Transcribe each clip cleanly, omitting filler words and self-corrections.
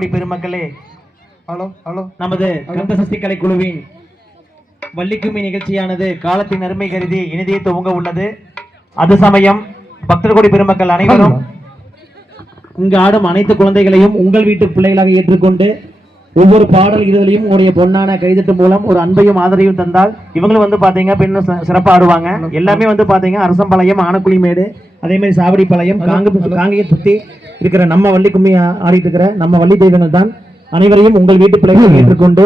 பெருமக்களே, நமது கந்தசஷ்டி கலை குழுவின் வள்ளிக்கும்மி நிகழ்ச்சியானது காலத்தின் அருமை கருதி இனிதே துவங்க உள்ளது. அது சமயம் பக்தர்கோடி பெருமக்கள் அனைவரும் இங்கு ஆடும் அனைத்து குழந்தைகளையும் உங்கள் வீட்டு பிள்ளைகளாக ஏற்றுக்கொண்டு ஒவ்வொரு பாடல் இதுலையும் உங்களுடைய பொன்னான கைதட்டு மூலம் ஒரு அன்பையும் ஆதரவையும் தந்தால் இவங்களும் வந்து பாத்தீங்க இன்னும் சிறப்பாக ஆடுவாங்க. எல்லாமே வந்து பாத்தீங்க அரசம்பாளையம், ஆனக்குழிமேடு, அதே மாதிரி சாவடிப்பாளையம், காங்கையை சுத்தி இருக்கிற நம்ம வள்ளி கும்மி ஆடிட்டு இருக்கிற நம்ம வள்ளி தெய்வங்கள் தான். அனைவரையும் உங்கள் வீட்டு பிள்ளைகளை ஏற்றுக்கொண்டு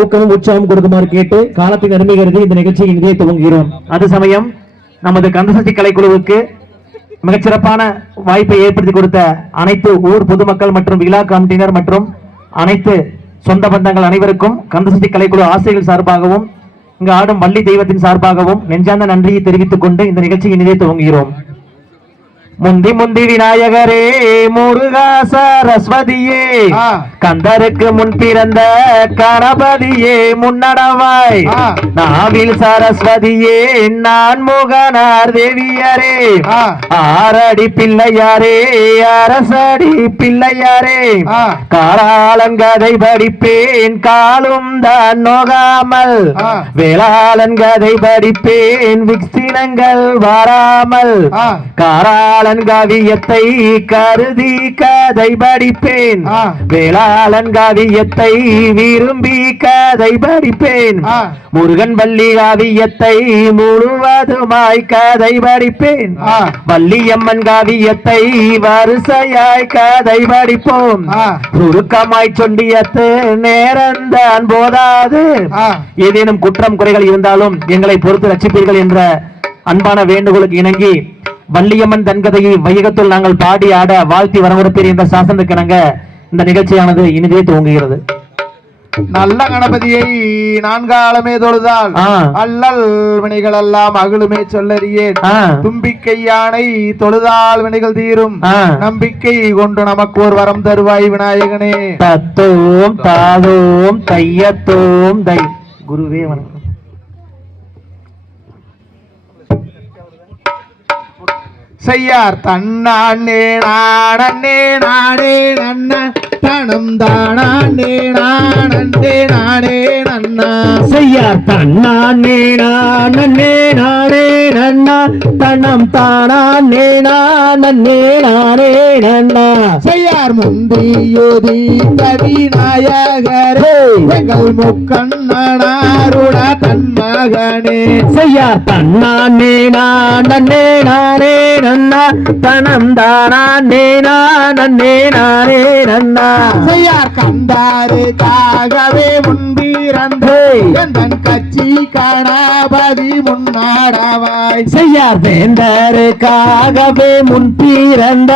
ஊக்கமும் உற்சாகம் கொடுக்குமாறு கேட்டு காலத்தின் அருமை கருதி இந்த நிகழ்ச்சியை இந்தியை துவங்குகிறோம். அது சமயம் நமது கந்தசஷ்டி கலைக்குழுவுக்கு மிகச்சிறப்பான வாய்ப்பை ஏற்படுத்தி கொடுத்த அனைத்து ஊர் பொதுமக்கள் மற்றும் விழா கமிட்டியினர் மற்றும் அனைத்து சொந்த பந்தங்கள் அனைவருக்கும் கந்தசஷ்டி கலைக்குழு ஆசிரியர்கள் சார்பாகவும் இங்கு ஆடும் வள்ளி தெய்வத்தின் சார்பாகவும் நெஞ்சார்ந்த நன்றியை தெரிவித்துக் கொண்டு இந்த நிகழ்ச்சியை இனிதே துவங்குகிறோம். முந்தி முந்தி விநாயகரே, முருகா சரஸ்வதியே, கந்தருக்கு முன் பிறந்த கணபதியே முன்னடவாய், நாவில் சரஸ்வதியே நான் முகனார் தேவியரே, ஆரடி பிள்ளையாரே அரசடி பிள்ளையாரே, காலாளங்கதை படிப்பேன் காலும் தான் நோகாமல், வேளாளன் கதை படிப்பேன் விக்சினங்கள் வராமல், காராளன் காவியத்தை கருதி கதை படிப்பேன், வேளாளன் காவியத்தை விரும்பி கதை படிப்பேன், முருகன் வள்ளி காவியத்தை முழுவதுமாய் கதை படிப்பேன், வள்ளியம்மன் காவியத்தை வரிசையாய் கதை படிப்போம், சுருக்கமாய் சொண்டியத்து நேரந்தான் போதாது, ஏதேனும் குற்றம் குறைகள் இருந்தாலும் எங்களை பொறுத்து ரட்சிப்பீர்கள் என்ற அன்பான வேண்டுகோளுக்கு இணங்கி வள்ளியம்மன் தன்கதையை வையகத்தில் நாங்கள் பாடி ஆட வாழ்த்தி வரமுறுப்பீர் என்ற சாசனத்துக்கு இணங்க இந்த நிகழ்ச்சியானது இனிதே துவங்குகிறது. நல்ல கணபதியை நான்காலமே தொழுதால் அல்லல் வினைகள் எல்லாம் அகலுமே சொல்லறியேன், தும்பிக்கை யானை தொழுதால் வினைகள் தீரும், நம்பிக்கை கொண்டு நமக்கு ஒரு வரம் தருவாய் விநாயகனே. தத்தோம் தாதோம் தையத்தோம் தை. குருவே வணக்கம். செய்யார் தன்னானே நானே நானே நன்ன தனம் தானே நானே நானே நன்னா, செய்யார் தன்னானே நானே நானே நன்னா தனம் தானே நானே நானே நன்னா, செய்யார் முந்தியோதி கவிநாயகரே எங்கள் முக்கண்ணனாருட தன்மகனே, செய்யார் தன்னானே நானே நானே நன்னா தனம் தானே நானே நானே நன்னா, செய்யார் கந்தாருக்காகவே முன்பிறந்தே எந்தன் கட்சி கணபதி முன்னாடவாய், செய்யார் வேந்தருக்காகவே முன் பிறந்த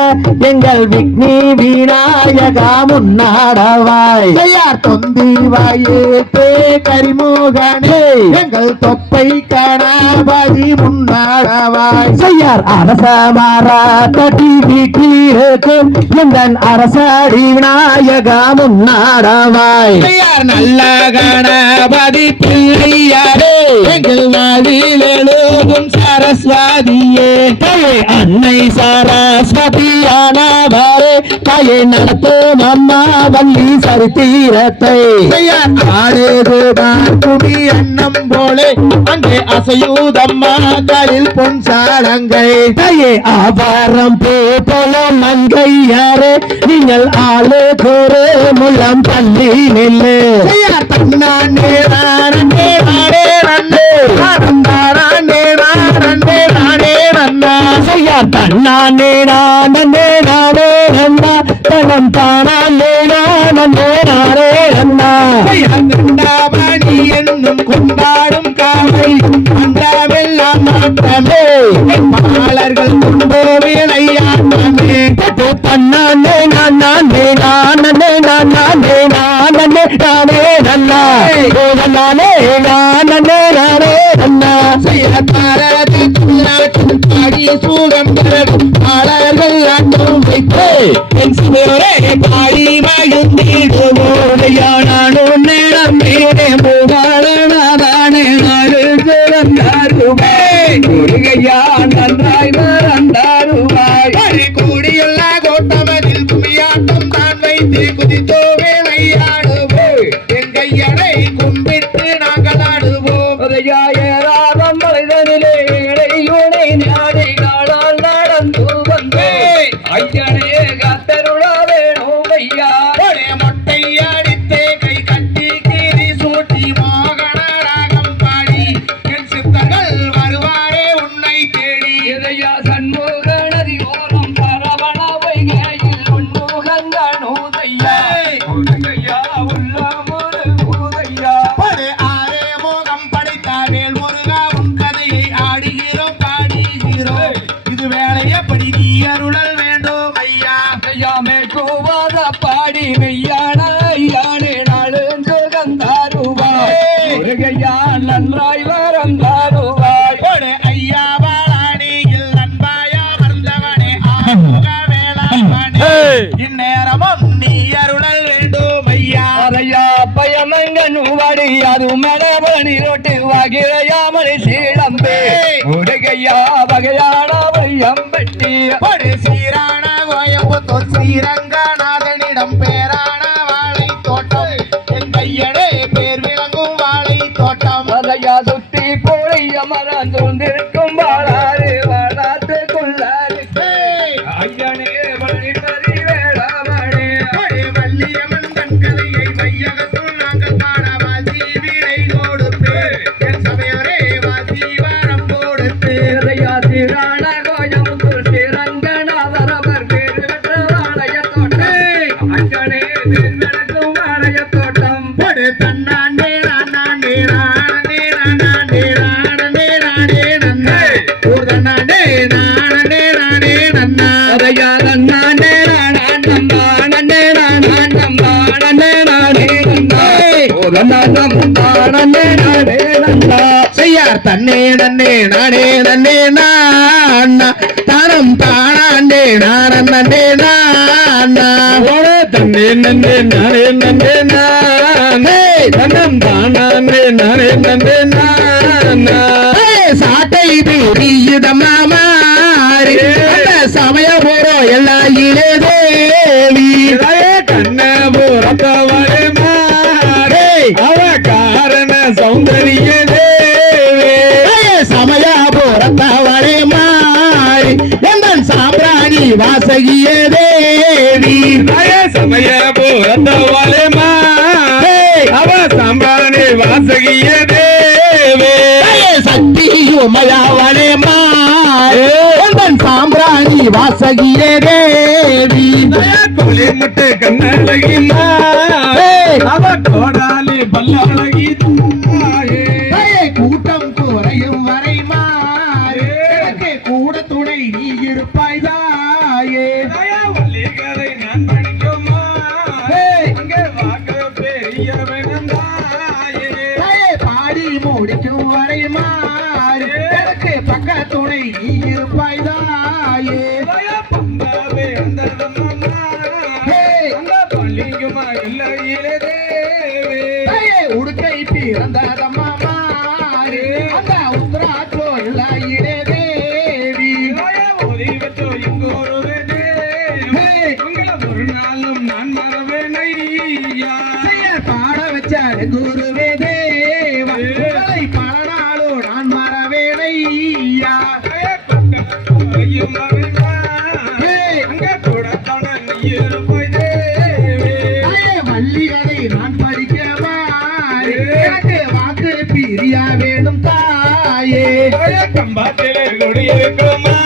எங்கள் விக்னி விநாயகா முன்னாடவாய், செய்யார் தொந்தி வாயிட்டே கரிமுகனே எங்கள் தொப்பை கணபதி முன்னாடவாய், செய்யார் அரச மாறாட்டி வீட்டிருக்கும் எங்கள் அரசடி விநாயகா முன்னாடவாய், செய்யார் நல்ல கணபதி பிள்ளையாரே எங்கள் நாளில் எழுதும் சரஸ்வதியே, அன்னை சரஸ்வதியானவரே தாயை நடத்தும் அம்மா வள்ளி சரித்திரத்தை, ஆடுதுதான் குடி அன்னம் போலே அங்கே அசையூதம்மா கையில் பொன் சாலங்கை, தாயே ஆபாரம் போல மங்கையாரே நீங்கள் ஆளு கோரு முள்ளம் பள்ளி நெல்லு, தன்னானே நானே நானே நன்னே நானே நானே நானே நன்னா, செய்யார் தன்னானே நானே நானே நன்னா தனம் தானே நானே நானே நன்னா, கண்டாமணி என்னும் கொண்டாடும் காவை அண்டமெல்லாம் மாற்றமே மாலர்கள் கொண்டோ விளையாட்டமே, தன்னானே நானே நானே நானே நானே நானே நன்னா நானே நானே நானே நன்னா, செய்யத்தாரதி பாடி சூகம் மாலர்கள் அன்றும் வைத்து என் சிவரே பாடி மகிழ்ந்திடுவோடையானும் நேரம் மேலே முகாளனாதானே நாடு சிறந்தாருமே, முருகையா நன்றாய் மறந்தாருவாய், கூடியுள்ள கோட்டமதில் குமியாட்டம் தான் வைத்து அடித்து குதித்தோ விளையாடுவோம் எங்கையனை கும்பிட்டு நாங்கள் ஆடுவோம் ஏறாதம் மலைதனிலே இடையூனை நாடி காலால் நடந்து வந்தே ஐயனே கத்தருள வேணும் ஐயா மொட்டை அடித்தே கை கட்டி கீறி சூட்டி மோகன ராகம் பாடி என் சித்தர்கள் வருவாரே உன்னை தேடி இதையா சண்முக நதி ஓரம் சரவண வைகையில் உன்முகங்கனூதையா ஐயா உள்ள முருகுதையா படு ஆரே மோகம் படைத்த வேல் முருகா உன் கதையை ஆடுகிறோம் பாடுகிறோம் இது வேலையப்படி நீ அருளல் வேண்டும் ஐயா ஐயாமே கோவாத பாடி மெய்யான ஐயானே நாளுந்து கந்தாருவாய் முருகையா நன்றாய் வரந்தாருவாய் படு ஐயா வாழாணியில் நண்பாயா வந்தவனே ஆறுமுக வேளாண்மனே இந்நேரமும் நீ அருளல் வேண்டும் ஐயா அதையா பயமங்கன் வாடி அது மடபணி ரொட்டு வகையாமணி சீடம்பே முருகையா வகையான வையம்பட்டி படு சீரான கோயம்புத்தூர் ஸ்ரீரங்கநாதனிடம் பேரான வாழை தோட்டம் என் கையடே பேர் விளங்கும் வாழை தோட்டம் அதையா சுத்தி போய் அமரன் சூழ்ந்திருக்கும் வாழாறு வாழாத்து கொள்ளாரு ஐயனே வழிபதி வேளாமணி படு வள்ளியம்மன் தன் கதையை மையகத்துள் நாங்கள் பாட வாசி வீணை கொடுப்பே என் சபையோரே வாசி வாரம் கொடுத்து அதையா சீரான கோயம்புத்தூர் ஸ்ரீரங்கநாதரவர் பேர் பெற்ற வாழைய தோட்டம் ஐயனே விண்வெளக்கும் வாழைய தோட்டம் படு தன்னாண்டே நானே நானே நானே நானே நானே நன்னே ஊர் தன்னாண்டே நானே நானே நன்னா அதையா நன்னாண்டே நானம்மா நன்னே நானம்மா நன்னே நானே நன்னா ஓ நன்னா நன்னே நானே நன்னா செய்யார் தன்னே நன்னே நானே நன்னே நான்னா தானம் தானாண்டே நானன் நன்னே நான்னா ஓட தன்னே நன்னே நானே நன்னே நானே நன்னம் தானே நானே நன்னே நானா சாட்டை தீரியுதம்மா மாறி அந்த சமய போறோம் எல்லாம் இளே தேவி கண்ண போறத்தவரே மாறே அவ காரண சௌந்தரிய தேவே சமய போறத்தவளே மாறி எந்தன் சாம்பிராணி வாசகிய தேவி சமய போறத்தவரே மாறே அவ சம்பானே வாசகிய தேவே சக்தியுமயாவளே மாறி எந்தன் சாம்பிராணி வாசகிய தேவி கொலை முட்டு கண்ணழகி மாறே அவ கோடாலி பல்லழகி தாயே கூட்டம் குறையும் வரை மாறி எனக்கு கூட துணை நீ இருப்பாய் தாயே வள்ளிகளை நான் படிக்குமா அங்கே வாக்க பெரிய வேணந்தாயே பாடி முடிக்கும் வரை மாறி எனக்கு பக்க துணை நீ இருப்பாய் தாயே பந்தாவே அந்த அந்த பள்ளிக்குமா இல்லையிலே தேவே உடுக்கை பிறந்ததம்மா மாறி அந்த உத்ராட்சோ இல்லையிலே தேவி ஒலி வச்சோ இங்கோருவே தேவே உங்களை ஒரு நாளும் நான் மறவேன் ஐயா பாட வச்சாரு குருவே தேவா உங்களை பல நாளும் நான் வரவேனையா அங்க கூடத்தான நீ இருப்பாய் தேவே வள்ளிகளை நான் படிக்க மாறி எனக்கு வாக்கு பிரியா வேணும் தாயே கம்பாத்திலே குடியிருக்குமா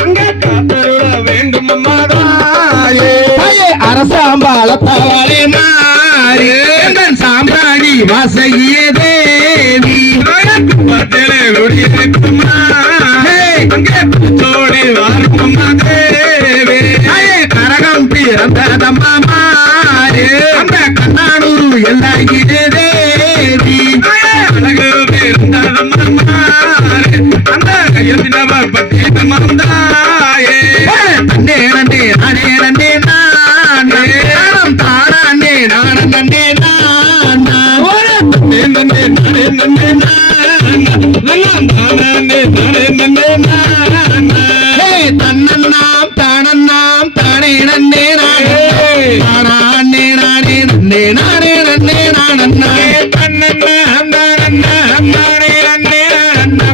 அங்க காத்தருள வேண்டும் அம்மாதாயே அரசாம்பாளத்தவளே மாறி எந்தன் சாம்பிராணி வாசகிய தேவி கம்பாத்திலே குடியிருக்குமா அங்க பூச்சோடி வாருக்கும் தேவே கரகம் பிறந்ததம்மா மாறி அந்த கண்ணானூர் எல்லாகிய தேவி அழகு பேருந்தம்மா அந்த கையத்தினவர் பற்றி மறந்தாயே தன்னே நன்னே நானே நன்னே நானே நானம் தானே நானம் நன்னே நானா நன்னே நானே நன்னே தன்னன்னாம் தானன்னாம் தானே நன்னே நானே நானே நானே நன்னே நானே நன்னே நானண்ணா தன்னண்ணா நானண்ணா நானே நன்னே நானண்ணா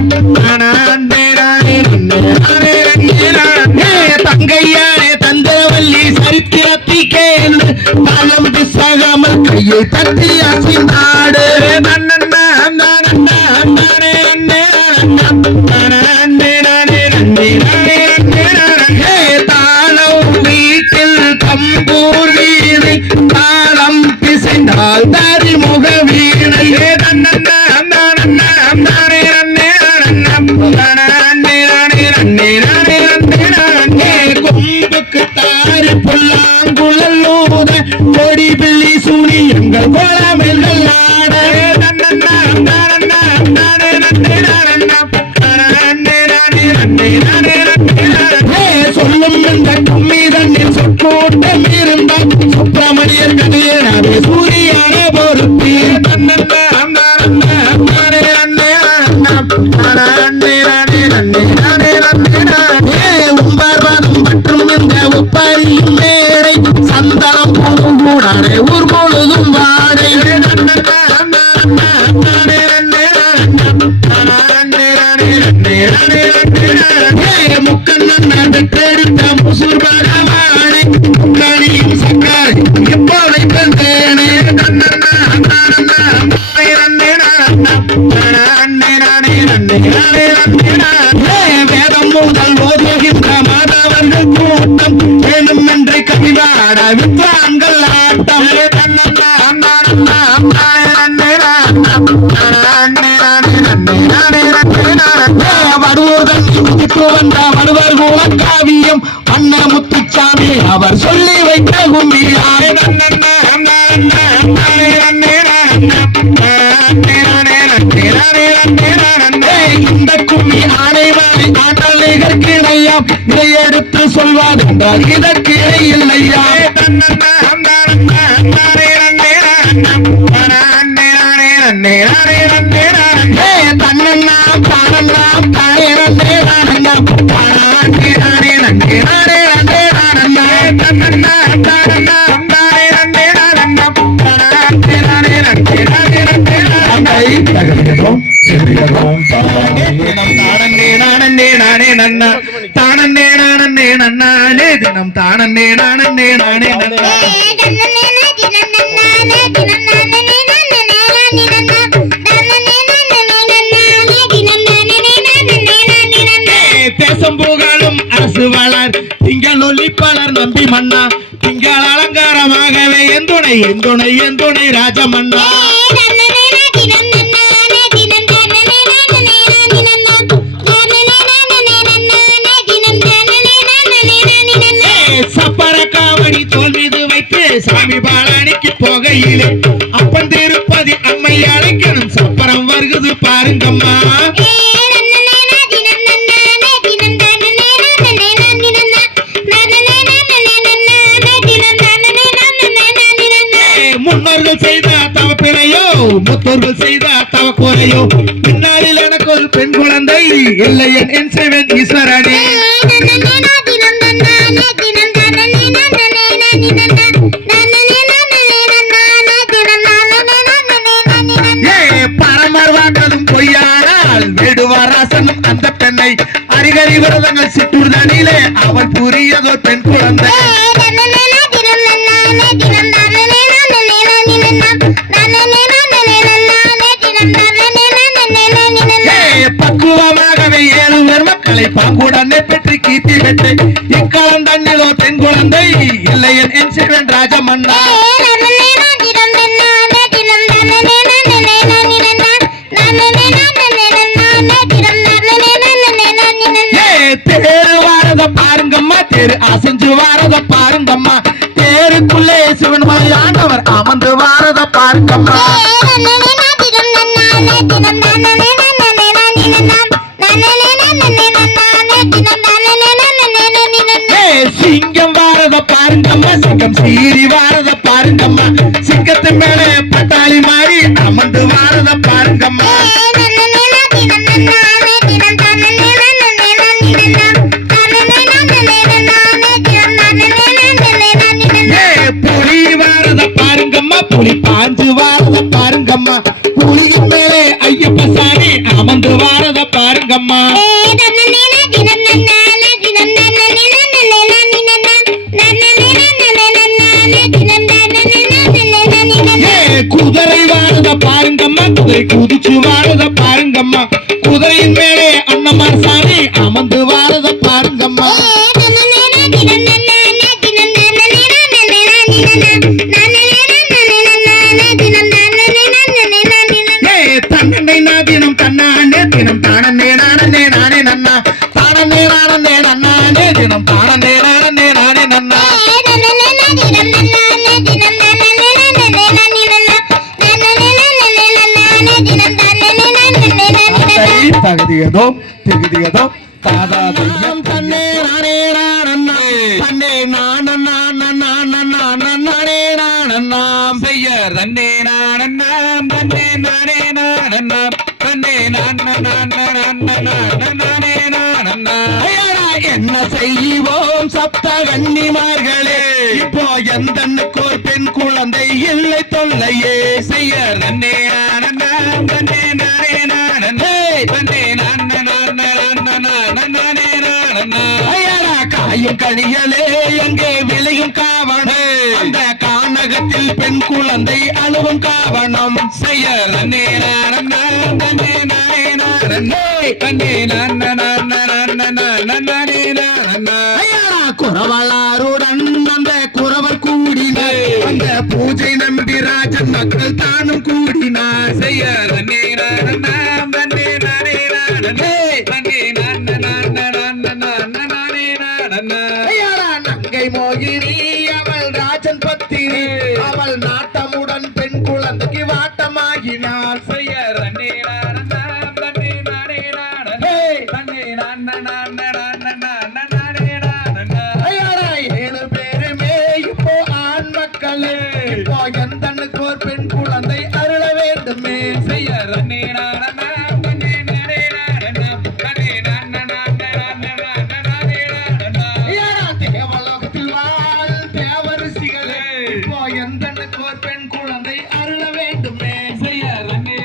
நானே நானே நன்னே நானே நன்னே நானண்ணா தங்கையாரே தந்தவல்லி சரித்திரத்தை கேளு தாளம் திசாகாமல் கையை தட்டி அசிந்தாடு நன்னண்ணா நானண்ணா நானே நன்னே நானண்ணா நானே நானே நன்னே நானே நன்னே நானண்ணா தாளம் வீட்டில் தம்பூர் வீணை தாளம் பிசைந்தால் தரிமுக வீணை தன்னண்ணா நானண்ணா நானே நன்னே நானண்ணா நானே நானே நன்னே நானே நன்னே நானண்ணா கொம்புக்கு தாரி புல்லாங்குழல் ஊத கொடி பிள்ளி சூனி எங்கள் கோலமெல்கள் ஆட தன்னண்ணா நானண்ணா நானே நன்னே நானண்ணா நானே நானே நன்னே நானே நன்னே நானண்ணா சொல்லும் இந்த கும்மி தண்ணில் சொற்கூட்டம் இருந்தால் சுப்பிரமணியர் கதையனாவே சூரியான பொறுப்பி தன்னண்ணா நானண்ணா நானே நன்னே நானண்ணா நானே நானே நன்னே நானே நன்னே நானே உம்பர்வனம் மற்றும் இந்த உப்பரியும் மேடை சந்தனம் பூவும் கூடாடே ஊர் முழுதும் வாடை நன்னண்ணா நானண்ணா நானே நன்னே நானண்ணா நானே நானே நன்னே நானே நன்னே நானே முக்கண்ணன் பெற்றெடுத்த முசூர் பகவானே முக்கணியும் சக்காரை எப்போதை பெற்றேனே நன்னண்ணா நானண்ணா நானே நன்னே நானண்ணா நானே நானே நன்னே நானே நன்னே நானே வேதம் முதல் ஓதுகின்ற மாதவர்கள் கூட்டம் வேணும் என்றை கவிவாட வித்வான்கள் ஆட்டம் தன்னண்ணா நானண்ணா நானே நன்னே நானண்ணா நானே நானே நன்னே நானே நன்னே நானே வருவதன் முடித்து வந்த வருவர் குலக்காவியம் அண்ண முத்துச்சாமி அவர் சொல்லி வைத்த கும்பியாரே நன்னண்ணா நானண்ணா நானே நன்னே நானண்ணா நானே நானே நன்னே நானே நன்னே நானண்ணா இந்த கும்மி ஆணைவாரி ஆண்டல் நிகழ்க்கு இணையாம் இதை எடுத்து சொல்வாதென்றால் இதற்கு இணை இல்லையா தன்னண்ணா நானண்ணா நானே நன்னே நானண்ணா நானே நானே நன்னே நானே நன்னே நானண்ணா தன்னண்ணா தானண்ணா தானே நன்னே நானண்ணா தானே நானே நன்னே நானே நன்னே நானண்ணா தன்னண்ணா தானண்ணா தானே நன்னே நானண்ணா தானே நானே நன்னே நானே நன்னே நானண்ணா தகதியதோம் எதியதோம் தானண்ணே நானண்ணே நானே நன்னா தானண்ணே நானண்ணே நன்னானே தினம் தானண்ணே நானண்ணே நானே நன்னா தேசம் புகழும் அரசு வளர் திங்கள் ஒளிப்பலர் நம்பி மன்னா திங்கள் அலங்காரமாகவே எந்துணை எந்துணை எந்துணை ராஜமன்னா சப்பர காவடி தோல் மீது வைத்து சாமி பாலானிக்கு போகையிலே அப்பன் திருப்பதி அம்மை அழைக்கணும் சப்பரம் வருகுது பாருங்கம்மா முன்னோர்கள் செய்த தவ பிழையோ முத்தோர்கள் செய்த தவ குறையோ பின்னாளில் எனக்கு ஒரு பெண் குழந்தை இல்லை என் செவன் ஈஸ்வரனே பரமர் வாங்கதும் பொய்யானால் வேடுவாராசனும் அந்த பெண்ணை அரிகரி விரதங்கள் சிற்றூர்தனிலே அவள் புரியதோர் பெண் குழந்தை பக்குவமாகவே 7 பேர் மக்களை பாங்குடனே பெற்று கீர்த்தி பெற்று இக்காலம் தண்ணிலோ பெண் குழந்தை இல்லை என் சிவன் ராஜமன்னா தேரு வாரத பாருங்கம்மா தேரு அசைஞ்சு வாரத பாருங்கம்மா தேருக்குள்ளே சிவன்மலையானவர் அமர்ந்து வாரத பாருங்கம்மா சிங்கம் வாரத பாருங்கம்மா சிங்கம் சீறி வாரத பாருங்கம்மா சிங்கத்து மேல பட்டாளி மாறி அமர்ந்து வாரத பாருங்கம்மா புலி வாரத பாருங்கம்மா புலி பாஞ்சு வாரத பாருங்கம்மா புலியின் மேலே ஐயப்ப சாமி அமர்ந்து வாரத பாருங்கம்மா குதிரை வாரத பாருங்கம்மா குதிரை குதிச்சு வாரத பாருங்கம்மா குதிரையின் மேலே அண்ணமார் சாமி அமர்ந்து வாரத பாருங்கம்மா தன்னே நாதினம் தன்னானே தினம் தானே நானே நானே நன்னா தானே நானே நன்னானே தினம் தானே நானே நானே நன்னா தகுதியதோ திகுதியதோ தாதா தெய்யம் தன்னே நானே நானே தன்னே நானே நானே செய்ய தன்னே நானே தன்னே நானே நானே தன்னே நானே என்ன செய்வோம் சப்த கன்னிமார்களே இப்போ எந்தனுக்கு ஒரு பெண் குழந்தை இல்லை தொல்லையே செய்ய தன்னே நானே தன்னே நானே நானே தன்னே காயும் கனிகளே எங்கே விளையும் காவணே அந்த கானகத்தில் பெண் குழந்தை அழுவும் காவணம் செய்ய தன்னே நானே தன்னே நானே குறவளாருடன் அந்த குறவர் கூடினார் அந்த பூஜை நம்பி ராஜன் மக்கள் தானும் கூடினார் செய்ய தன்னே நானே தன்னே நானே நங்கை மோகினி அவள் ராஜன் பத்தினி அவள் நாட்டமுடன் பெண் குழந்தைக்கு வாட்டமாகினாள் செய்ய தன்னே ஏழு பேருமே இப்போ ஆண் மக்களே இப்போ எந்தனுக்கு ஒரு பெண் குழந்தை அருள வேண்டுமே செய்ய தன்னே தேவலோகத்தில் வாழ் தேவரிசிகளே இப்போ எந்தனுக்கு ஒரு பெண் குழந்தை அருள வேண்டுமே செய்ய தன்னே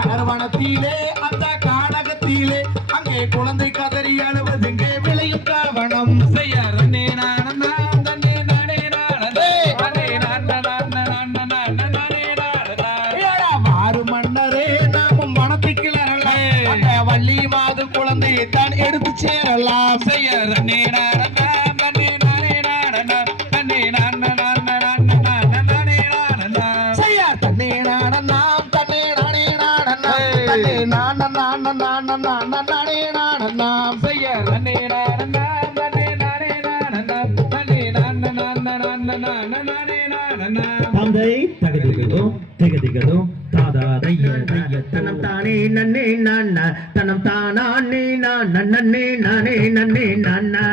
அரவணத்திலே அந்த கானகத்திலே அங்கே குழந்தை கதறி அழுவதுங்கே விளையும் காவணம் செய்ய தன்னே மாறு மன்னரே நாமும் மனத்தை கிளறலாம் அந்த வள்ளி மாது குழந்தையை தான் எடுத்து சேரலாம் செய்ய தன்னே தந்தை தகதிகதோ திகதிகதோ தாதா தைய தைய தனம் தானே நன்னே நான்னா தனம் தானே நன்னே நானே நன்னே நான்னா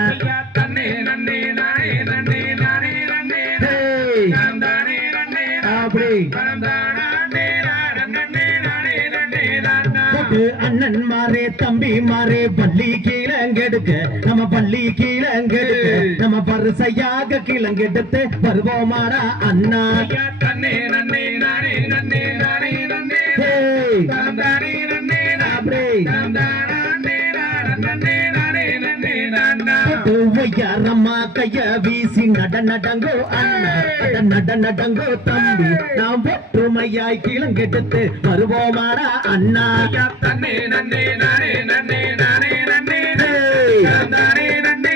தன்னே நன்னே நானே நன்னே நானே நன்னே தானே நன்னே அப்படி அண்ணன் மாறே தம்பி மாறே பள்ளி கீழங்கெடுக்க நம்ம பள்ளி கீழங்கெடுக்க நம்ம பரிசையாக கிழங்கெடுத்து வருவோமாடா அண்ணா தன்னே நன்னே நானே நன்னே நானே நன்னே தானே நன்னே அப்படி யாரம்மா கைய வீசி நட நடங்கோ அண்ணா நட நடங்கோ தம்பி நாம் ஒற்றுமையாய் கிழங்கெடுத்து வருவோமாடா அண்ணா தன்னே நன்னே நானே நன்னே நானே நன்னே தானே நன்னே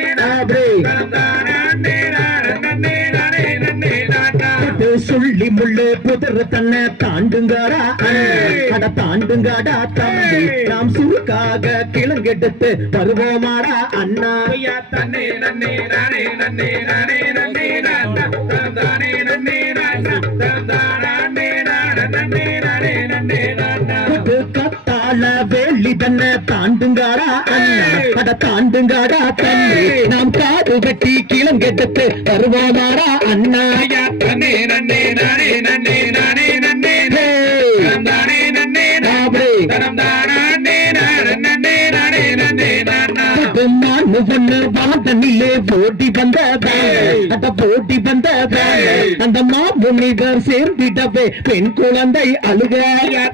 சொல்லி முள்ளு புதர் தன்னை தாண்டுங்காடா அட தாண்டுங்காடா தம்பி நாம் சுருக்காக கிழங்கெடுத்து வருவோமாடா அண்ணா தன்னே நன்னே நானே நன்னே நானே நன்னே தானே நன்னே கத்தால வேலி தன்னை தாண்டுங்காடா அண்ணா அட தாண்டுங்காடா தம்பி நாம் காடு கட்டி கிழங்கெடுத்து வருவோமாடா அண்ணா தன்னே நன்னே நானே நன்னே நானே நன்னே தானே நன்னே அப்படி தானே நன்னே நானே நன்னே பொண்ணு பொண்ணு பாட்டனிலே போட்டி வந்ததே அந்த போட்டி வந்ததே அந்த மாமுனிவர் சேர்ந்திடவே பெண் குழந்தை அழுக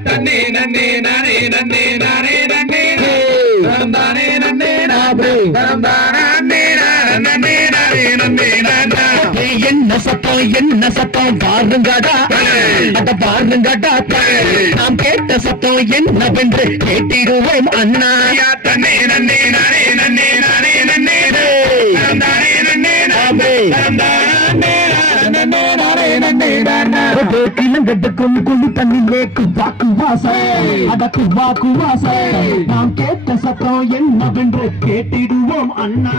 தன்னே நன்னே நானே நன்னே நானே நன்னே தானே நன்னே நானே தானே நன்னே நானே நன்னே நானா என்ன சத்தம் பாருங்கடா அத பாருங்கடா நாம் கேட்ட சத்தம் என்னவென்று கேட்டிடுவோம் அண்ணா தன்னே நன்னே நானே நன்னே நானே நன்னே தானே நன்னே நானே கிளங்கட்டுக்கும் குழு தண்ணிலே குவாக்கு வாசம் அதற்கு வாக்கு வாசம் நாம் கேட்ட சத்தம் என்னவென்று கேட்டிடுவோம் அண்ணா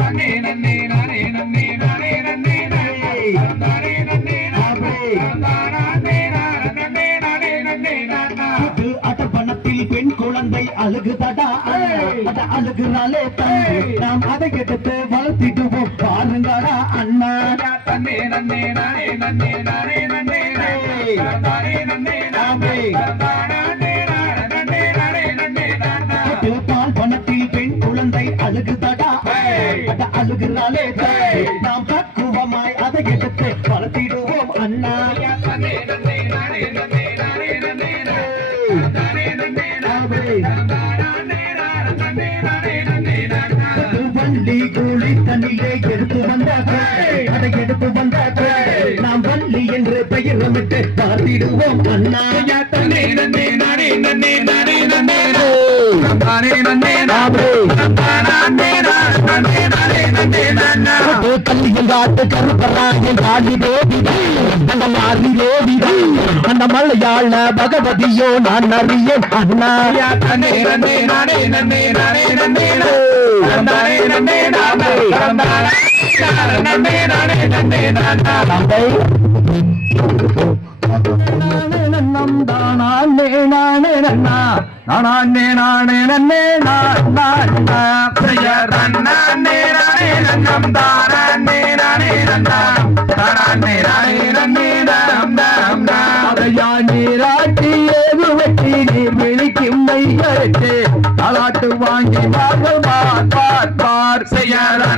தன்னே நன்னே நானே நன்னே நானே நன்னே தானே நன்னே அட்டப்பணத்தில் பெண் குழந்தை அழுகுதடா அத அழுகுறாலே நாம் அதை எடுத்து வளர்த்திடுவோம் பாருங்கடா அண்ணா தன்னே நன்னே நானே நன்னே நானே நன்னே தானே நன்னே பால் பணத்தில் பெண் குழந்தை அழுகுதடா அத அழுகுறாலே நாம் பக்குவமாய் அதை எடுத்து வளர்த்திடுவோம் அண்ணா தன்னே நன்னே நானே நன்னே நானே நன்னே வள்ளி கூலி தண்ணிலே எடுத்து வந்தார்கள் அதை எடுத்து வந்தார்கள் நாம் வள்ளி என்று பெயரமிட்டு பார்த்திடுவோம் அண்ணா தன்னே நன்னே நானே நன்னே நானே நன்னே தானே நன்னே கல்லியங்காட்டு கருப்பராயன் காளி தேவிதா அந்த மாறி தேவிதா அந்த மலையாள பகவதியோ நான் அறியேன் அண்ணா தன்னே நன்னே நானே நன்னே நானே நன்னே தானே நன்னே நானே நன்னே நானே நன்னம் தானே நானே நன்னா நானே நானே நன்னே நானா நானே நானே நன்னம் தானே நானே நன்னா நானே நானே நன்னே நானா அதையா நீராட்டி ஏது வெட்டி நீர் விழிக்கும் மையட்டு தாளாட்டு வாங்கி பார் செய்ய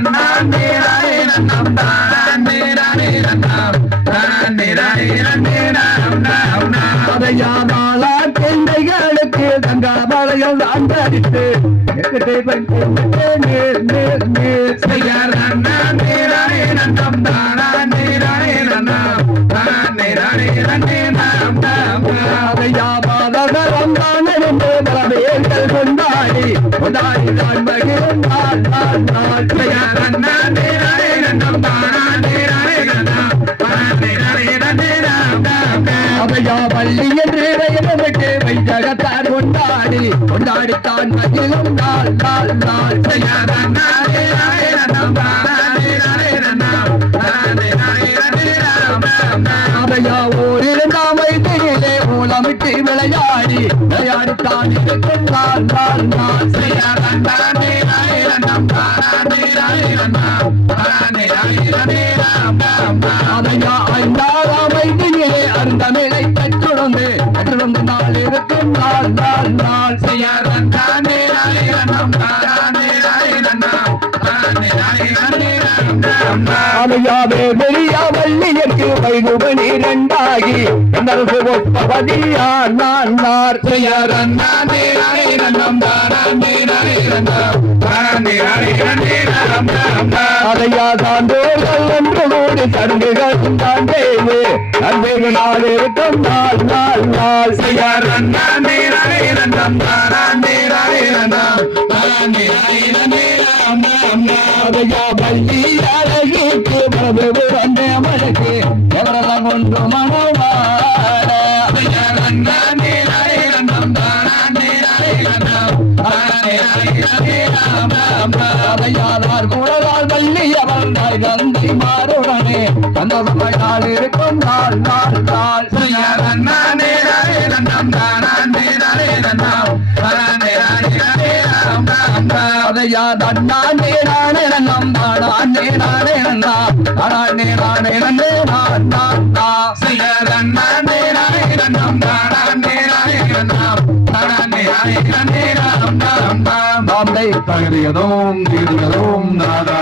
நானே நானே நன்னம் தானே நானே நன்னா தானே நானே நன்னே நானா அதையா மாலா கெண்டைகளுக்கு கங்கா மலையில் அந்தரித்து செய்ய நானே நானே நன்னம் தானே நானே நன்னா தானே நானே நன்னே நானா அதையா மாதவரம் தானென்று பலவேர்கள் கொண்டாடி தான் மகிழும் நாள் செய்ய நானே நானே நன்னம் தானே நானே நன்னா தானே நானே நன்னே நானா அவையா வள்ளி என்று விட்டு வைஜகத்தார் கொண்டாடித்தான் மகிழும் நாள் செய்ய நானே நானே நன்னம் தானே நானே நன்னா தானே நானே நன்னே நானா அவையா ஓரிருந்தாம் வைத்தியிலே மூலமிட்டு விளையாடித்தான் இருக்கும் நாள் செய்ய நானே நானே நன்னம் தானே நானே நன்னா தானே நானே நன்னே நானா அவையா ஐந்தாம் வைத்தியிலே அருந்தமிழை பெற்றுணர்ந்து நாள் இருக்கும் நாள் செய்ய நானே நானே நன்னம் தானே நானே நன்னா தானே நானே நன்னே நானா அவையாவே வெளியா வள்ளியற்கு வைகுபனி இரண்டாகி நரசு ஒப்பவதியா நார் செய்ய நானே நானே நன்னம் தானே நானே நன்னா தானே நானே நன்னே நானா அதையா சான்றோர்கள் ஒன்று கூடி சருங்குகள் தாண்டேவு அன்பேகு நாள் இருக்கும் நாள் செய்ய நானே நானே நன்னம் தானே நானே நன்னா தானே நானே நன்னே நானா அதையா வள்ளி அழகிக்கு பிரபு வந்த மழைக்கு எவரெல்லாம் கொண்டு மனவாட நானே நானே நன்னம் தானே நானே நன்னா தானே நானே நானா அதையாதார் குழலால் வள்ளி அவள் கந்தி மாறுடனே அந்த நாள் இருக்கும் நாள் செய்ய நானே நானே நன்னம் தானே நானே நன்னா தானே நானே நானா அதையா நானே நானே நன்னம் தானே நானே நன்னா தானே நானே நன்னே நானா செய்ய நானே நானே நன்னம் தானே நானே நன்னா தானே பாம்பை தகரியதும் தீர்கிறதும் நாதா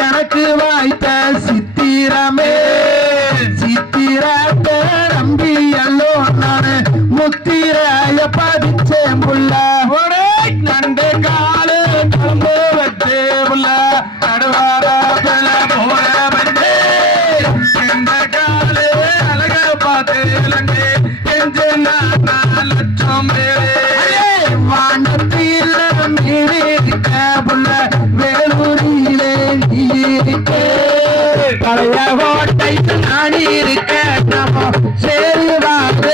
எனக்கு வாய்த்த சித்திரமே சித்திரத்தை நம்பி எல்லோ நானு முத்திரைய பதிச்சேன் புள்ள நண்டு காலு கம்பு வச்சு புள்ள நடுவாரத்துல போற வந்து எந்த காலு அழக பார்த்து எஞ்சு லட்சம் வானத்தில் மீறிக்க புள்ள வேலூரிலே பழைய கோட்டை நான் இருக்க நம்ம சேருவாங்க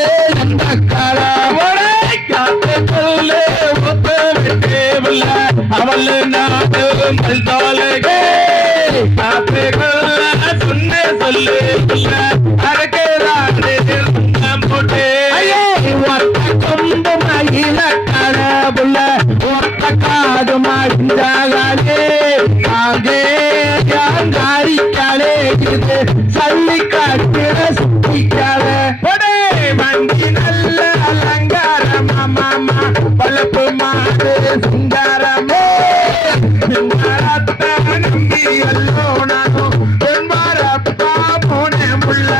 அந்த கலவரை காத்துக்குள்ளே ஒத்து விட்டு அவள் நாட்டு தோலகே காத்துக்குள்ள சொன்ன சொல்லு அரக்கே போட்டு ஒத்த கொம்பு மயில கடவுள்ள ஒத்த காது மஞ்சாலே ஆகே யாங்காரிக்காலே இது சல்லி காட்டுற சுத்திக்காலே வண்டி நல்ல அலங்காரம் மாமா பழப்பு மாடு சிங்காரமே சிங்காரத்தை நம்பி எல்லோ நானும் என்பாரப்பா போன முள்ள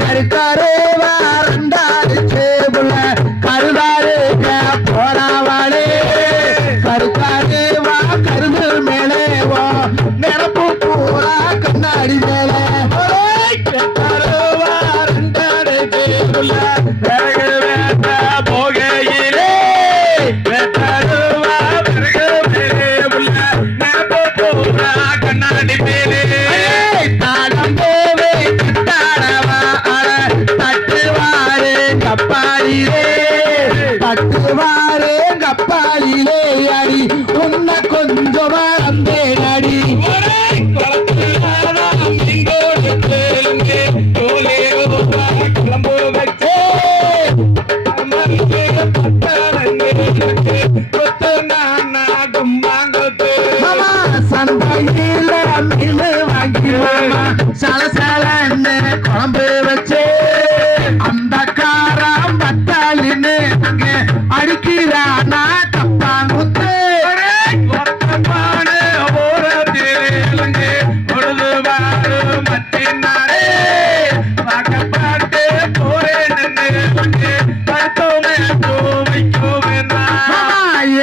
கருத்தாரே வாரண்டாச்சு கருதாரு போறாவாளே கருத்தாரே வா கருது மேலே வா நினப்பு பூரா கண்ணாடி மேலே போகையிலே கண்ணாடி மேலே தாளம் போவே கிட்டாடவா தட்டுவாரு கப்பாலிலே தட்டுவாரு கப்பாலிலே அடி உன்ன கொஞ்சம் வந்தே அடி சந்தையில மீன் வாங்கி சலசலன்னு குழம்பு வச்சு அந்த காரம் பட்டாளின்னு அங்க அடிக்கிறானா தப்பாங்குத்து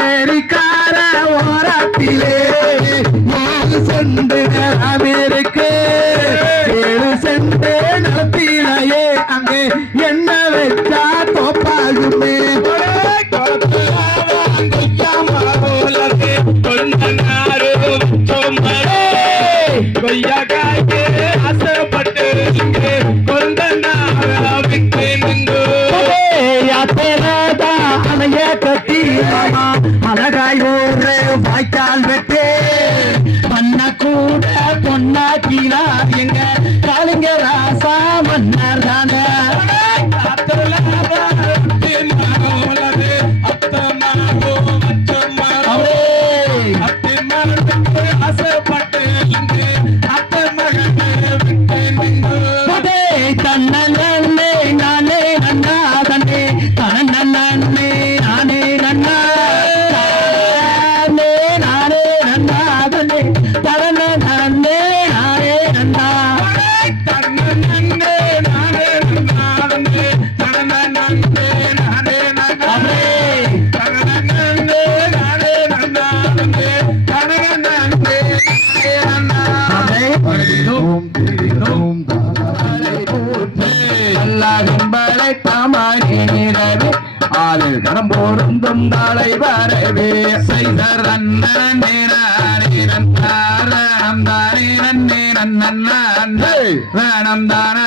ஏரிக்கார ஓரத்திலே சென்று அமெரிக்கு 7 சென்று நடத்திலையே அங்கே என்ன வச்சா தோப்பாகுமே ஆசைப்பட்டு அணைய கட்டி அழகாய் ஒரு வாய்க்கால் வெட்டே பண்ண கூட பொன்னாக்கினா எங்க காலிங்க ராசா மன்னர் தானே ஆசைப்பட்டு தன்னே நானே நன்னா தன்னே தன்னே நானே நன்னா நானே நன்னா தன்னே தன்னே நானே நன்னா கும்பலை தாமரை ஆளு கரம் போருந்தும் தாளை வரவே செய்தர் அண்ணன் வேணம் தானே வேணம் தானே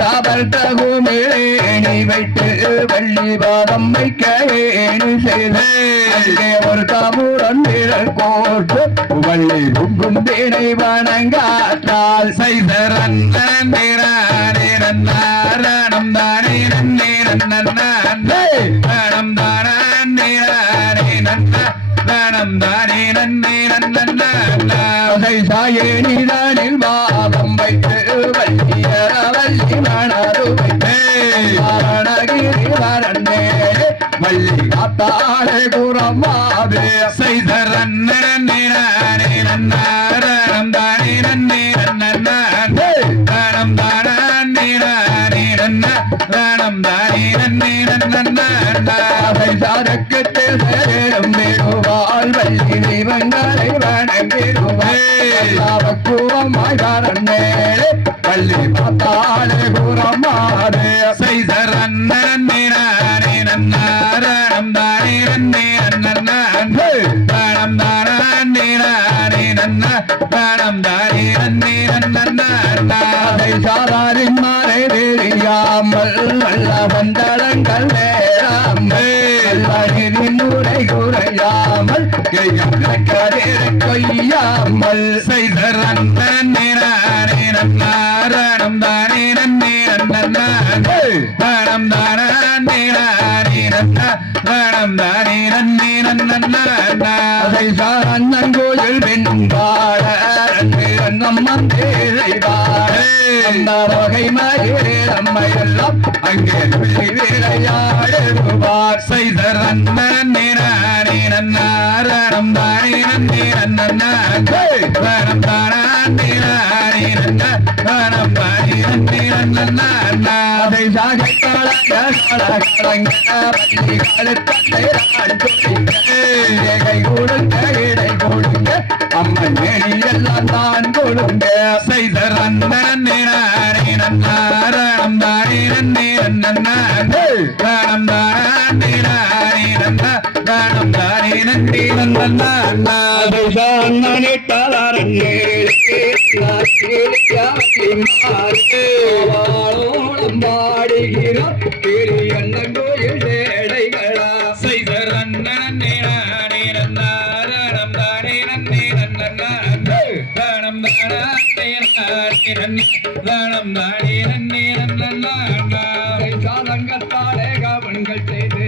சாபல் தகுமேணி வைத்து வள்ளி பாதம் வைக்க ஏணி செய்து ஒரு காமுடன் கோட்டு வள்ளி குங்கும் தேனை வணங்காற்றால் செய்தர் அண்ணன் வேணம் தானே சாயனில் வாதம் வைத்து வள்ளி மணரு வைத்து வள்ளி காத்தாளே குரமாவே செய்தர் அண்ணன் வள்ளி தெய்வங்களை வணங்கிடுவாய் வள்ளி பார்த்தாலே குரமாவே செய்தர் அண்ணன் சாதாரின் மாலை தெரியாமல் நல்ல வந்தளங்கள் வேறாமல் முறை குறையாமல் கொய்யாமல் செய்தர் அண்ணன் கோயில் வெண்பாட அரங்கம் வந்தேழைவாரே அந்த வகை மகளே நம்மை எல்லாம் அங்கே துள்ளி விளையாடுவார் செய்தர் அண்ணன் நானே நன்னாரணம் தானே நன்னே நன்னண்ணம் தானே நானே நன்னம் தானே நன்னே நன்னதை கை கொடுங்க இடை கொடுங்க அம்மன் மேனி எல்லாம் தான் கொடுங்க செய்தர் அண்ணன் நானே நன்னாரணம் தானே நன்னே நன்னண்ணம் தானே நானே நன்னம் தானே நன்னே நன்னதை நன்னிட்டாரங்கே பாடுகிறார் பெரியண்ணன் கோயில் ஏழைகளா செய்தர் அண்ணன் நானே நன்னாரணம் தானே நன்னே நன்னண்ணம் தானே நன்னம் தானே நன்னே நன்னண்ணாவை சாதங்கத்தாலே கவன்கள் செய்து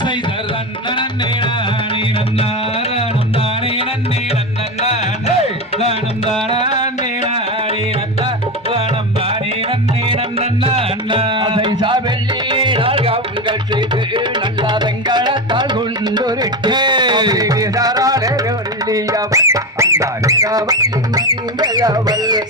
செய்தர் அண்ணன் நானே நன்னாரணம் தானே நன்னே நன்னண்ணம் தானே நானே நன்னம் தானே நன்னே நன்னண்ணை சாவெள்ளியால் கவன்கள் செய்து நல்லதங்களத்தால் கொண்டுருட்டு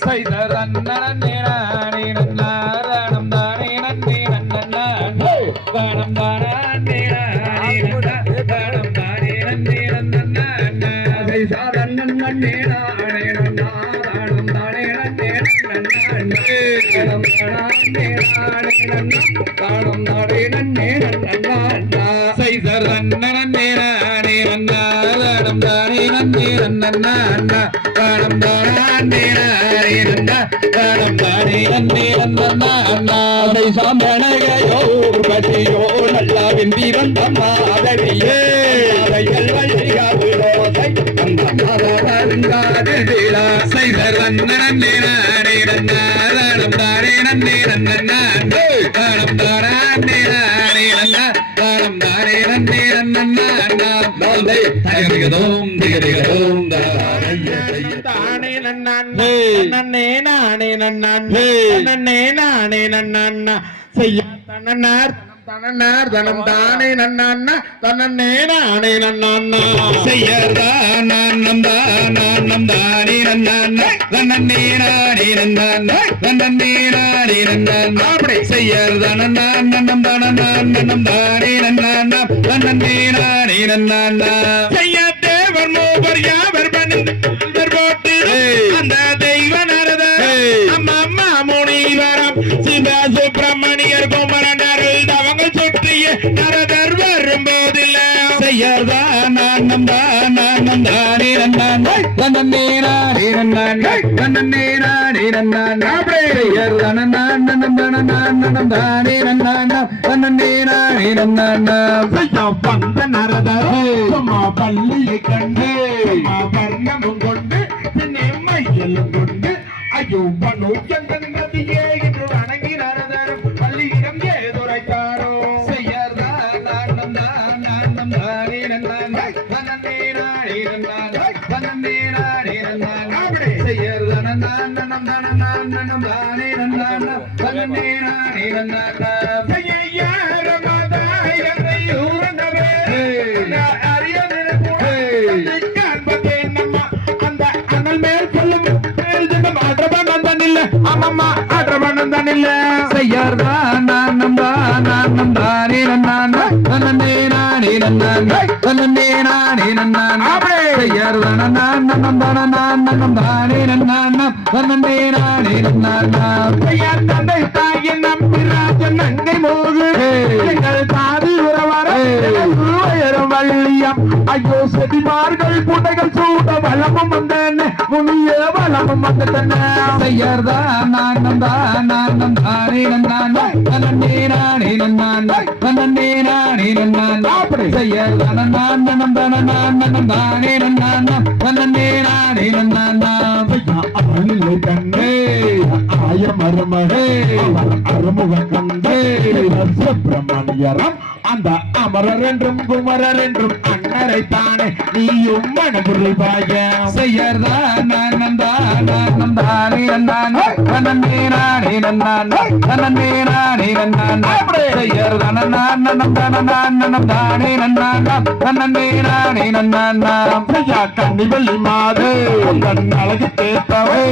செய்தர் அண்ணன் நானே நன்னாரணம் தானே நன்னே நன்னண்ணம் தானே நானே நன்னம் தானே நன்னே நன்னண்ணை சாதண்ணன் நன்னே நானே நன்னாரணம் தானே நன்னே நன்னண்ணம் தானே நன்னே நன்னண்ணா செய்தர் அண்ணன் நானே நன்னாரணம் தானே நன்னே நன்னண்ணா காணம் தானே நானே நன்னம் தானே நன்னே நன்னண்ணா அதை சாம்பனையோ பற்றியோ நல்லா வெம்பி வந்த மாதவியே அதையல் வழிகாவுலோசை செய்தர் அண்ணன் நானே நன்னாரணம் தானே நன்னே நன்னண்ணா காணம் தானே நானே நன்னம் தானே நன்னே நன்னண்ணா திகதிகதோம் திகதிகதோம் தானே நன்னே நன்னே நானே நன்னே நானே நன்னண்ணா செய்ய தன்னார் தனநார் தனம் தானே நன்னண்ணா தன்னே நானே நன்னண்ணா செய்யர்தான் நன்னம் தானே நன்னண்ணா தன்னே நானே நன்னண்ணா தன்னே நானே நன்னண்ணா அப்படி செய்யர்தான் நன்னம் தானே நன்னண்ணா தன்னே நானே நன்னண்ணா செய்ய தேவன் மூவர் யாவர் பணிந்து போட்டு அந்த தெய்வ நரத அம்மா முனிவரம் சிவ சுப்பிரமணியர் குமரன் அருள் தவங்கள் சுற்றிய நரதர் வரும்போதில்ல செய்யர்தான் நானம் தானே நன்னே நானே நன்னே செய்யர்தான் நானம் தானே நன்னே வந்த நரதர் சும்மா பள்ளியை கண்டு வர்ணமும் கொண்டு மையலும் கொண்டு ஐயோ பனோ எங்கள் நதியே என்று வணங்கி நரதரும் பள்ளியிடம் ஏதுரைத்தாரோ செய்யர்தான் நானம் தானே நன்னே அப்படி செய்யர்தான் நானம் தானே செய்யர்தான் நானம் தானே நன்னே நானே செய்யர்தான் நானம் தானே தந்தை தாயின் நம்பிராஜன் நங்கை மோகு எங்கள் காதி உறவரும் வள்ளியம் ஐயோ செடிமார்கள் புடைகள் சூட வளமும் வந்தேன் முனிய வளமும் வந்தன செய்யர்தான் நானம் தானே நன்னே நானே அப்படி செய்யர்தான் நானம் தானே நன்னே நானே ஆயிலை கண்ணே தாய மருமகே அருமுக கண்டே சுப்பிரமணியரம் அந்த அமரர் என்றும் குமரர் என்றும் அண்ணரை தானே நீயும் மனபுரிவாய செய்யறதான் கண்ணிவெள்ளி மாதே தன் அழகு கேட்டவை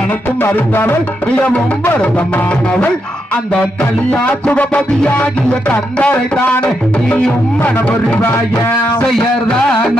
அனைத்தும் அறிந்தவள் மிகவும் வருத்தமானவள் அந்த கலியா சுகபதியாகிய கந்தரை தானே நீயும் மனபுரிவாய செய்யறதான்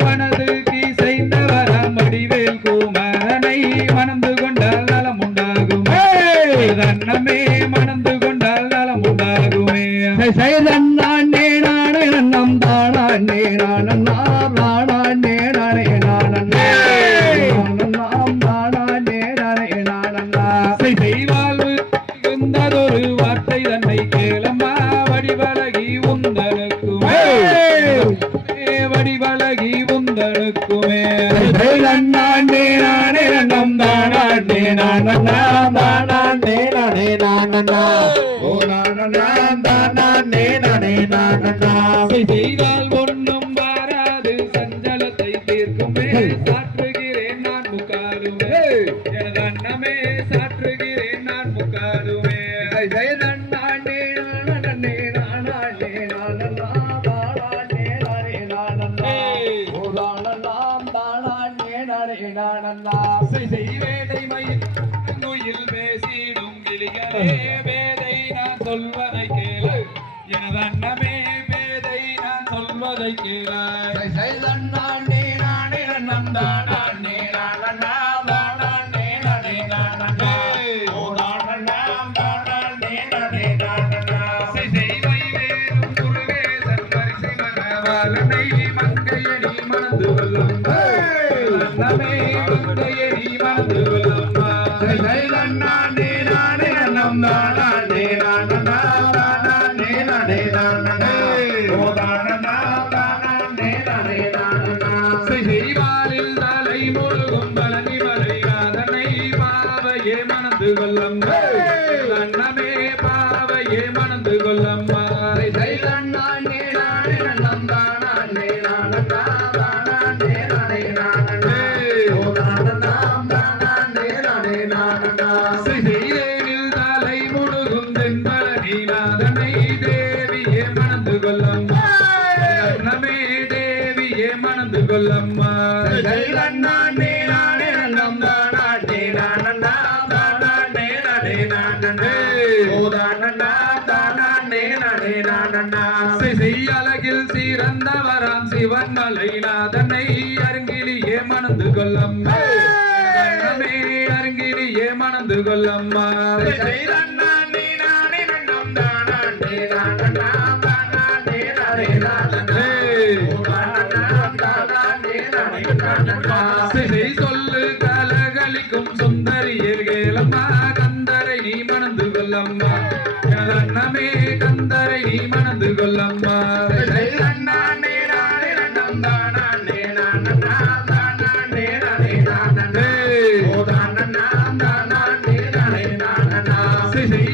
மனது கீசைந்தவர மடிவேல் குமாரனை மணந்து கொண்டால் நலம் உண்டாகுமே தன்னமே மணந்து கொண்டால் நலம் உண்டாகுமே செய்வாழ்வு இருந்ததொரு வார்த்தை தன்னை கேளம்மா வடிவழகி உந்தனுக்குமே வடிவழகி உந்தனுக்குமே செய்தால் ஒன்றும் வாராது சஞ்சலத்தை தீர்க்குமே சாற்றுகிறேன் நான் முக்காலுமே எனது அண்ணமே சாற்றுகிறேன் நான் முக்காலுமே செய்வேதை மயில் பேசிடும் கிளிகளே வேதை நான் சொல்வதை கேளு எனது அண்ணமே வேதை நான் சொல்வதை கேளாய் செய்வை வேறும் முருகேசன் பரிசை மனவாளனை மங்கையடி மணந்து கொள்ளும் அண்ணமே மங்கையடி மணந்து கொள்ளும் செய்வாரில் தலை முழுகும் பழனி மலையாதனை பாவையே மணந்து கொள்ளம்மா அண்ணமே பாவையே மணந்து கொள்ளம்மா செய்தேனில் தலை முழுகும் தென்பழனிநாதனை தேவியே மணந்து கொள்ளம்மா அண்ணமே தேவியே மணந்து கொள்ளம்மா அழகில் சிறந்தவராம் சிவன் மலைநாதனை அருங்கிலியே மணந்து கொள்ளம்மா அண்ணமே அருங்கிலியே மணந்து கொள்ளம்மா சொல்லு கலகலிக்கும் சுந்தரியில் கேளம்மா கந்தரை நீ மணந்து கொள்ளம்மா அண்ணமே கந்தரை நீ மணந்து கொள்ளம்மா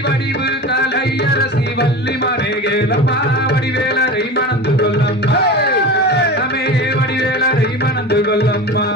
வடிவு கலையரசி வள்ளி மறைகேளம்மா வடிவேலரை மணந்து கொள்ளம்மா அண்ணமே வடிவேலரை மணந்து கொள்ளம்மா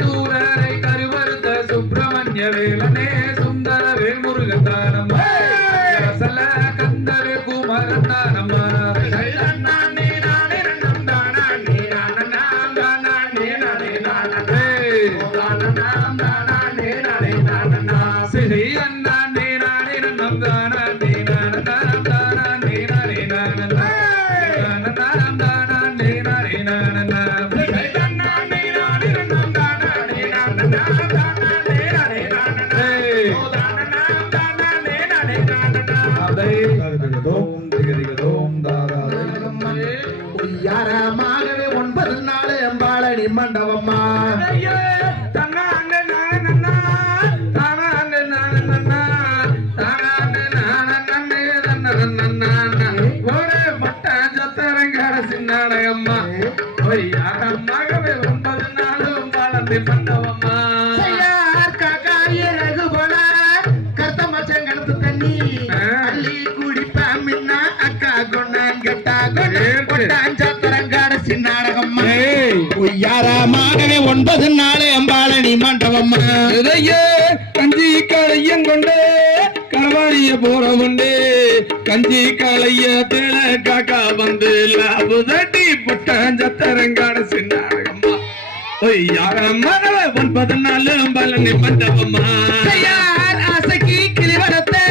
சூரரை கருவறுத்த சுப்பிரமணிய வேலனே சுந்தர வேல்முருகன் தானம் கந்தரே குமரன் தானம் சிறி அண்ணா நீரானே நம் தானா நீரான தானம் தானா நீரானே நான தானம் தானா நீரானே நான யாரமாகவே 9 நாள் அம்பாளனி மண்டபம்மா சின்னாடகம்மா யாரமாகவே 9 நாளும் பாலத்தை பண்ணவம்மா யாரமாகவே 9 நாள் அம்பாளனி மண்டபம்மா கஞ்சி களையம் கொண்டு கரவாணிய போறவுண்டு கஞ்சி களைய தேள காக்கா வந்து லாபுதட்டி புட்டாஞ்சத்தரங்கான சின்னாடகம்மா யாரமாகவே 9 நாள் அம்பாளனி மண்டபம்மா ஆசைக்கு கிளிவரத்தை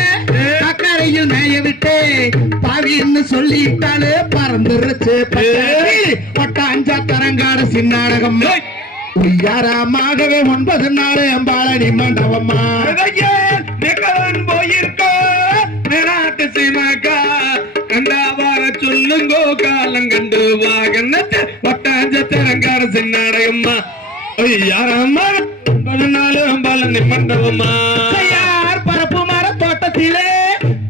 அக்கறையில் மேய விட்டு பாவின்னு சொல்லிட்டாலே பறந்துருச்சு பட்டாஞ்சத்தரங்கான சின்னாடகம் யாரமாகவே 9 நாள் அம்பாளனி மண்டபம்மா போயிருக்கோ நாட்டு சீமாக்கா கண்டாவார சொல்லுங்கோ காலங்கண்டு வாகனத்தை பட்டாஞ்சத்தரங்கான சின்னாடகம்மா யாரம்மா 9 நாள் அம்பாளனி மண்டபம்மா பரப்பு மர தோட்டத்திலே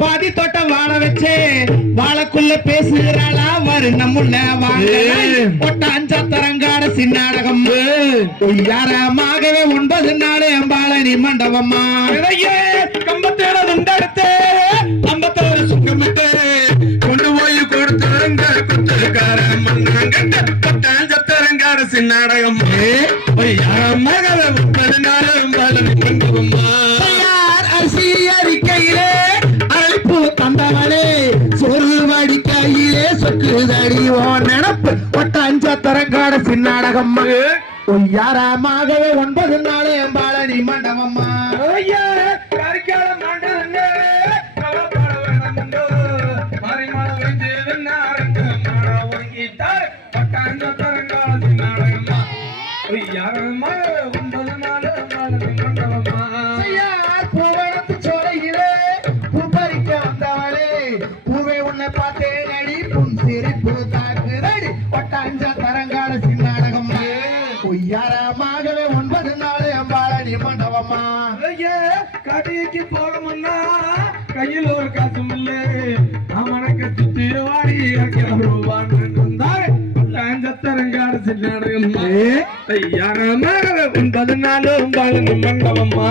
பாதி தோட்டம் வாழ வச்சே வாழக்குள்ள பேசுகிறாளா வரு நம்முள்ள ஒட்டாஞ்சத்தரங்கான சின்னாடகம் யாரமாகவே 9 நாள் அம்பாளனி மண்டபம்மா கம்பத்தேட உண்டடுத்து 51 சுங்கமிட்டு கொண்டு போய் கொடுத்தாங்க குத்துக்கார மண்ணாங்கட்ட பட்டாஞ்சத்தரங்கான சின்னாடகம் யாரமாகவே 9 நாள் அம்பாளனி மண்டபம்மா அரிசி அறிக்கையிலே அழைப்பு தந்தவளே சொரு வடிக்கையிலே சொக்குதடி ஓ நினப்பு ஒட்டாஞ்சத்தரங்கான சின்னாடகம் யாரமாகவே 9 நாள் அம்பாளனி மண்டபம்மா பூவனத்து சோலையிலே பூ பறிக்க வந்தவளே பூவை உன்னை பார்த்தேன் அடி புன் சிரிப்பு தாக்குதடி ஒட்டாஞ்சத்தரங்கான சின்னாடகம் யாரமாகவே 9 நாள் அம்பாளனி மண்டபம்மா கடைக்கு போகமுன்னா கையில் ஒரு காசும் இல்ல அவனுக்கு சுத்தி வாடி பட்டாஞ்சத்தரங்கான சின்னாடகம்மா யாரமாகவே 9 நாள் அம்பாளனி மண்டபம்மா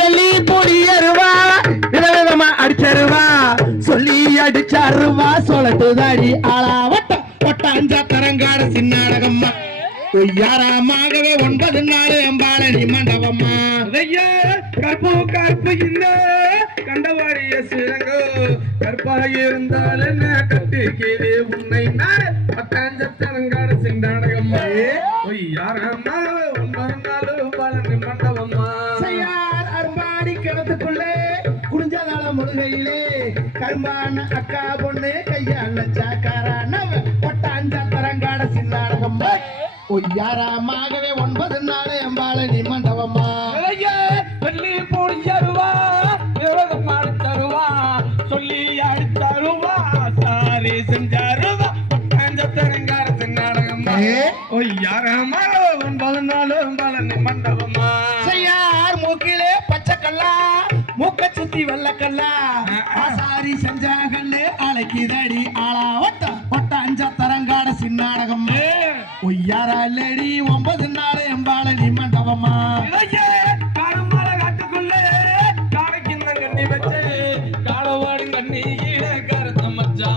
வெள்ளி பொடி அருவா விதவிதமா அடிச்சருவா சொல்லி அடிச்சருவா சொல்லட்டுதாடி ஆளாவட்டம் ஒட்டாஞ்சத்தரங்கான சின்னாடகம்மா யாரமாகவே 9 நாள் அம்பாளனி மண்டபம்மா கற்பு கற்பு இந்த கண்டவாடிய சிறங்கோ கற்பாக இருந்தால் என்ன கட்டிக்கிறே உன்னை நான் பட்டாஞ்சத்தரங்கான சின்னாடகம்மா யாரம்மா 9 நாள் அம்பாளனி மண்டபம்மா அரும்பாடி கிணத்துக்குள்ளே குடிஞ்சதாள முழுகையிலே கரும்பான அக்கா பொண்ணு கையாள சாக்காரான ஒட்டாஞ்சத்தரங்கான சின்னாடகம் யாரமாகவே 9 நாள் அம்பாளனி மண்டபம்மா சொல்லி போடிச்சருவா விரோதம் அடிச்சருவா சொல்லி அடிச்சருவா சாரி செஞ்சாருவா பட்டாஞ்சத்தரங்கான சின்னாடகம்மா யாரம்மா 9 நாள் அம்பாளனி மண்டபம்மா மூக்கிலே பச்சைக்கல்லா மூக்க சுத்தி வெள்ளக்கல்லா ஆசாரி செஞ்சாகல்லே அழைக்குதடி ஆளா ஒட்டாஞ்சத்தரங்கான சின்னாடகம் ஒய்யாராலேடி 9 நாள் அம்பாளனி மண்டபம்மா காரமலை காட்டுக்குள்ளே காரைக்கு கண்ணி வச்சு காலவாடும் கண்ணி கருத்த மச்சா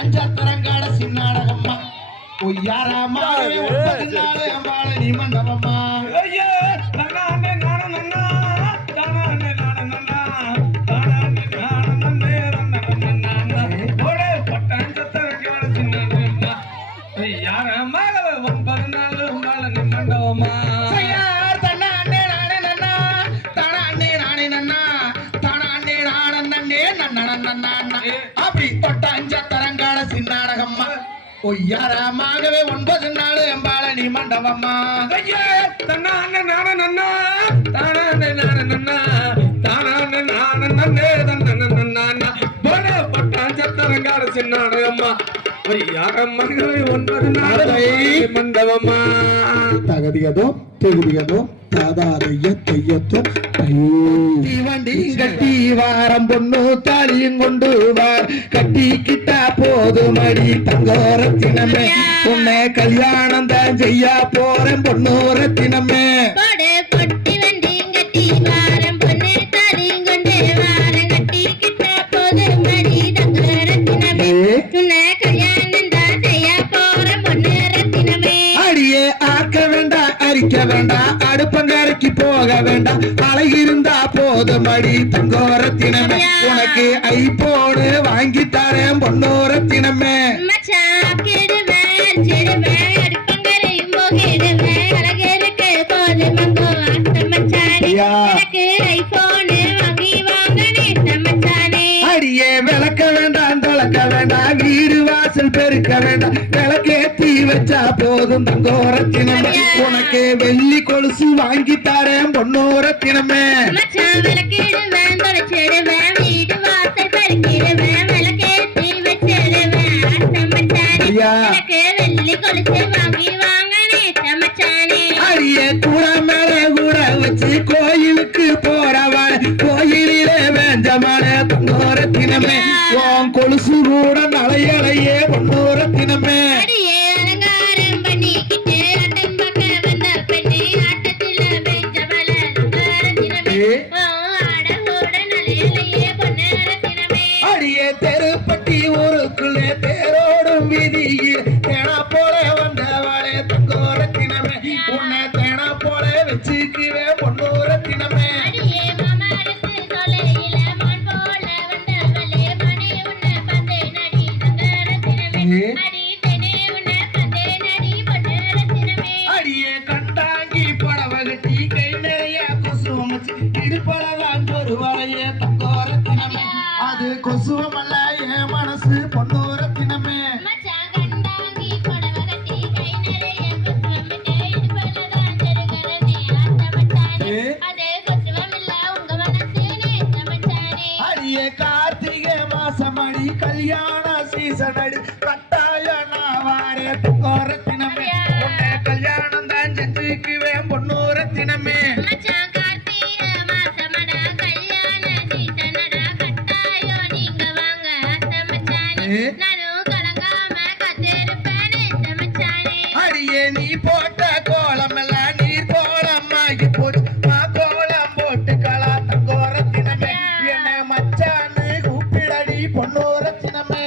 அஞ்சத்தரங்காட சின்னாடகம்மா ஒய்யாராமா 9 நாள் அம்பாளனி மண்டபம்மா அப்படி தொட்ட அஞ்சத்தரங்காட சின்னாடகம்மா ஒய்யாராமாகவே 9 நாள் அம்பாளனி மண்டபம்மா சின்னாடகம்மா யாரம்மாகவே 9 நாள் மண்டபம்மா தகதியதோ தெகுதியதோ தாதாதையத்தையத்தோ வண்டி கட்டி வாரம் பொண்ணு தாலியும் கொண்டு வார் கட்டிக்கிட்டா போதுமடி தங்கோரத்தினமே உன்னை கல்யாணம் தான் செய்ய போறேன் பொண்ணோரத்தினமே அடியே ஆக்க வேண்டாம் அரிக்க வேண்டாம் அடுப்பங்கரைக்கு போக வேண்டாம் அழகிருந்தா போதுமடி தங்கோரத்தினமே உனக்கு ஐபோனு வாங்கி தரேன் பொண்ணோரத்தினமே அடியே விளக்க வேண்டாம் தொலைக்க வேண்டாம் வீடு வாசல் பெருக்க வேண்டாம் விளக்கேத்தி வச்சா போதும் தங்கோரத்தினமே உனக்கு வெள்ளி கொலுசு வாங்கி தரேன் பொண்ணோரத்தினமே அடியே கூட மேல கூட வச்சு கோயிலுக்கு போறவன் கோயிலிலே வேஞ்சமான பொண்ணோரத்தினமே உன் கொலுசு கூட நலையலையே பொண்ணோரத்தினமே அடியே தெருப்பட்டி ஊருக்குள்ளே தேரோடும் வீதியில் தேனா போல வந்தவளே தங்கோரத்தினமே உன்னை தேனா போல வச்சுக்குவே பொண்ணோரத்தினமே அடியே கண்டாங்கி படவை கட்டி கை நிறைய கொசுவம் வச்சு இடுப்பளவான் ஒரு வளையே தங்கோரத்தினமே அது கொசுவம் அல்ல என் மனசு பொண்ணோரத்தினமே அடியே கார்த்திகை மாசம் அடி கல்யாண சீசன் அடி கட்டாய நான் வாரே பொண்ணோரத்தினமே உன்னை கல்யாணம் தான் செஞ்சுக்குவேன் பொண்ணோரத்தினமே அடியே நீ போட்ட கோலம் எல்லாம் நீர் கோலமாகி போச்சு கோலம் போட்டு களா தங்கோரத்தினமே என்ன மச்சான்னு கூப்பிடடி பொண்ணோரத்தினமே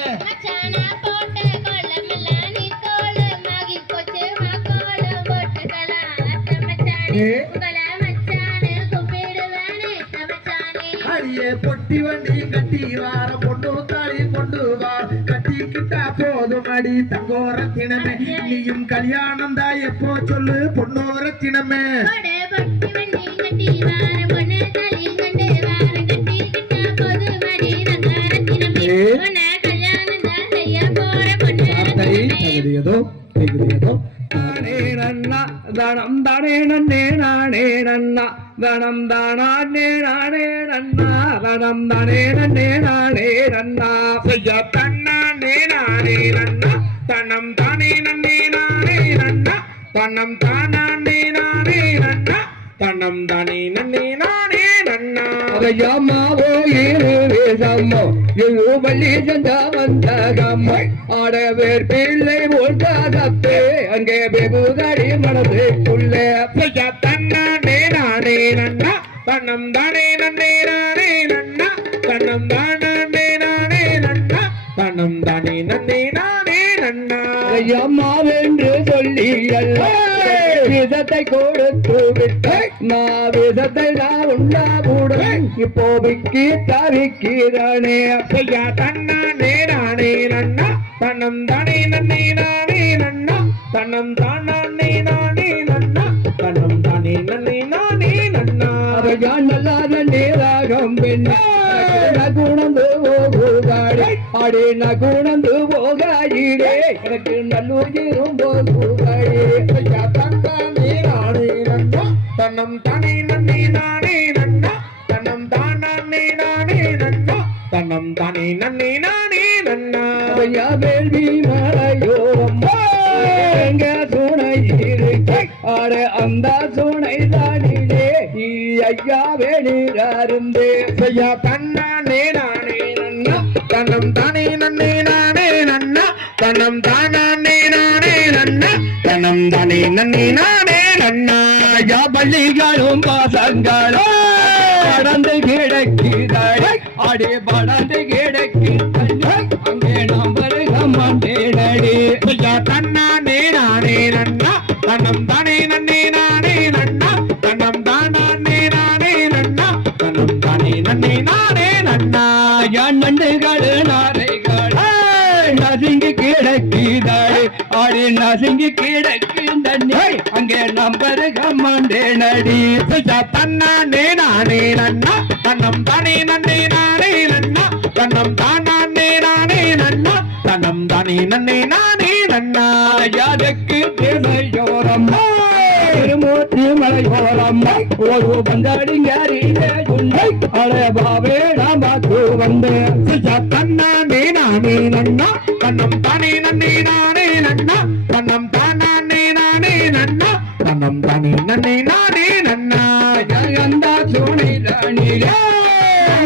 அடியே பொட்டி வண்டி கட்டி வார பொண்ணு தாலி கொண்டு வார் கட்டிக்கிட்டா போதும் அடி தங்கோரத்தினமே நீயும் கல்யாணம் தான் எப்போ சொல்லு பொண்ணோரத்தினமே தகுதியதோ தெகுதியதோ தனம் தானே நன்னே நானே நன்னா தனம் தானே நானே நன்னா தனம் தானே நன்னே நானே நன்னா செய்ய தன்னானே நானே நன்னா தனம் தானே நன்னே நானே நன்னா தனம் தானே நானே நன்னா தனம் தானே நன்னே நானே நன்னா அதையம்மாவோ ஏழு வேஷம்மோ எழு பள்ளி சந்தா வந்தகம்மை ஆடவேர் பிள்ளை போட்டாதப்பே அங்கே வெகுதடி மனதுக்குள்ளே செய்ய தன்னானே நானே நன்னா தனம் தானே நன்னே நானே நன்னா தனம் தானே நானே நன்னா தனம் தானே நன்னே நானே நன்னா அம்மாவென்று சொல்லி விதத்தை கொடுத்து விட்டு நான் விதத்தை நான் உண்டாவுடன் இப்போதைக்கு தவிக்கிறானே ஐயா தன்னானே நானே நன்னா தனம் தானே நன்னே நானே நன்னா தனம் தானே நானே நன்னா தனம் தானே நன்னே நானே நன்னா நல்லாத நேராகம் பெண்ணே நகுணந்து போகாடே அடே நகுணந்து போகாயிடே எனக்கு நல்லுயிரும் போகாடே ஐயா தன்னானே நானே நன்னா தனம் தானே நன்னே நானே நன்னா தனம் தானே நானே நன்னா தனம் தானே நன்னே நானே நன்னா ஐயா வேள்வி மலையோரம் எங்க துணை இருக்கு ஆட அந்த துணை தானிலே ஐயா வேணிருந்தே ஐயா தன்னானே நானே நன்னா தனம் தானே நன்னே நானே நன்னா தனம் தானே நானே நன்னா தனம் தானே நன்னே நானே நன்னா ஐயா பள்ளிகளும் பாசங்களும் படந்து கிடக்கிறாய் அடே படந்து கிடக்கிறாய் அங்கே நாம் வருகமாண்டேடே ஐயா தன்னானே நானே நன்னா தனம் தானே நன்னே நானே நன்னா தனம் தானே நானே நன்னா தனம் தானே நன்னே நானே நன்னா ஐயா நண்டுகள் நாரைகள் நசுங்கி கிடக்கிறாய் ஆடி நசுங்கி கிடக்கின்றே அங்கே நாம் வருகமாண்டேடே ஐயா தன்னானே நானே நன்னா தனம் தானே நன்னே நானே நன்னா தனம் தானே நானே நன்னா தனம் தானே நன்னே நானே நன்னா யாருக்கு தேவையோரம் திருமூர்த்தி மலையோரம் ஒரு பந்தாடிங்காரிலே உன்னை அழ பாவே நாம் பார்த்து வந்தேன் தன்னானே நானே நன்னா தன்னம் தானே நன்னே நானே நன்னா தன்னம் தானே நானே நன்னா தன்னம் தானே நன்னே நானே நன்னா அந்த சோனை ராணியே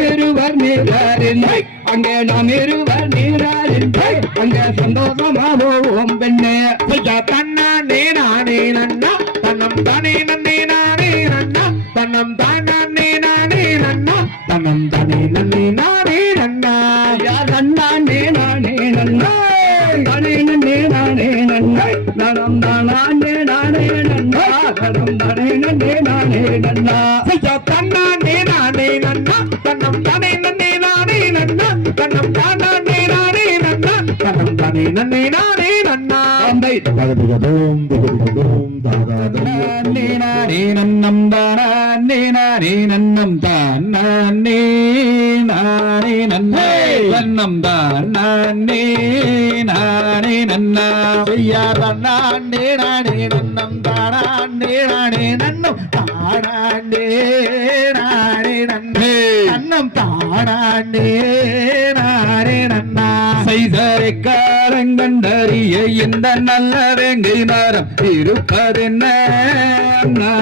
இருவர் நீராரில்லை அங்கே நாம் இருவர் நீராரில்லை அங்கே சந்தோஷமாவோம் பெண்ணே தன்னானே நானே நன்னா தன்னம் தானே நன்னே நானே நன்னா தன்னம் தானே நானே நன்னா தன்னம் தானே நன்னே நானே நன்னா யார் நன்னானே நானே நன்னா தானே நன்னே நானே நன்னா தனம் தானே நானே நன்னா தனம் தானே நன்னே நானே நன்னா தன்னானே நானே நன்னா தன்னம் தானே நன்னே நானே நன்னா தன்னம் தானே நானே நன்னா தனம் தானே நன்னே நானே நன்னா அந்தை தகதுகதோம் தகதுகதோம் தாதாதே நானே நன்னம் தானே நானே நன்னம் தானே நானே நன்னே நன்னம் தானே நானே நன்னா ஐயா தானே நானே நன்னம் தானே நானே நன்னம் தானே நானே நன்னே நன்னம் தானே நானே நன்னா செய்தரை காலங்கண்டறிய இந்த நல்ல வேங்கை மரம் இருப்பதென்ன அண்ணா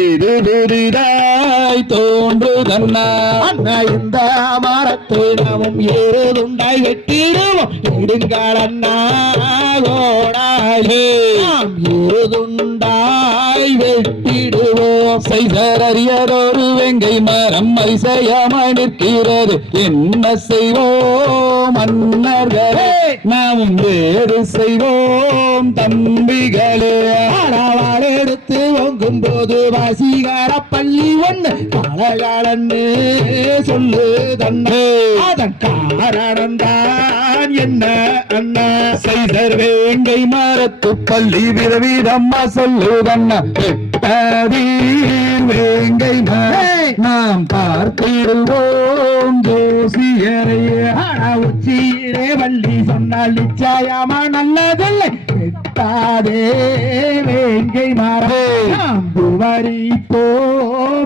இது புதிதாய் தோன்றுதண்ணா அண்ணா இந்த மரத்தை நாமும் ஏறுதுண்டாய் வெட்டிடுவோம் இடுங்கள் அண்ணா ஓடாயே நாம் ஏறுதுண்டாய் வெட்டிடுவோம் செய்தர் அறியதொரு வெங்கை மரம் அதிசயமாய் நிற்கிறது என்ன செய்வோம் மன்னர்களே நாமும் வேறு செய்வோம் தம்பிகளே ஆடாவாள் எடுத்து ஒங்கும் போது வாசிகார பள்ளி ஒண்ணு காலகாலன்னு சொல்லு தன்னே அதன் காரணம் தான் என்ன அண்ணா செய்தர் வேங்கை மரத்து பள்ளி விதவிதம்மா சொல்லுதண்ணா வேங்கை நாம் பார்த்திடுவோம் ஜோசியரையே உச்சியிலே வள்ளி சொன்னால் நிச்சயமா நல்லதில்லை வெட்டாதே வேங்கை மரம் புவரிப்போ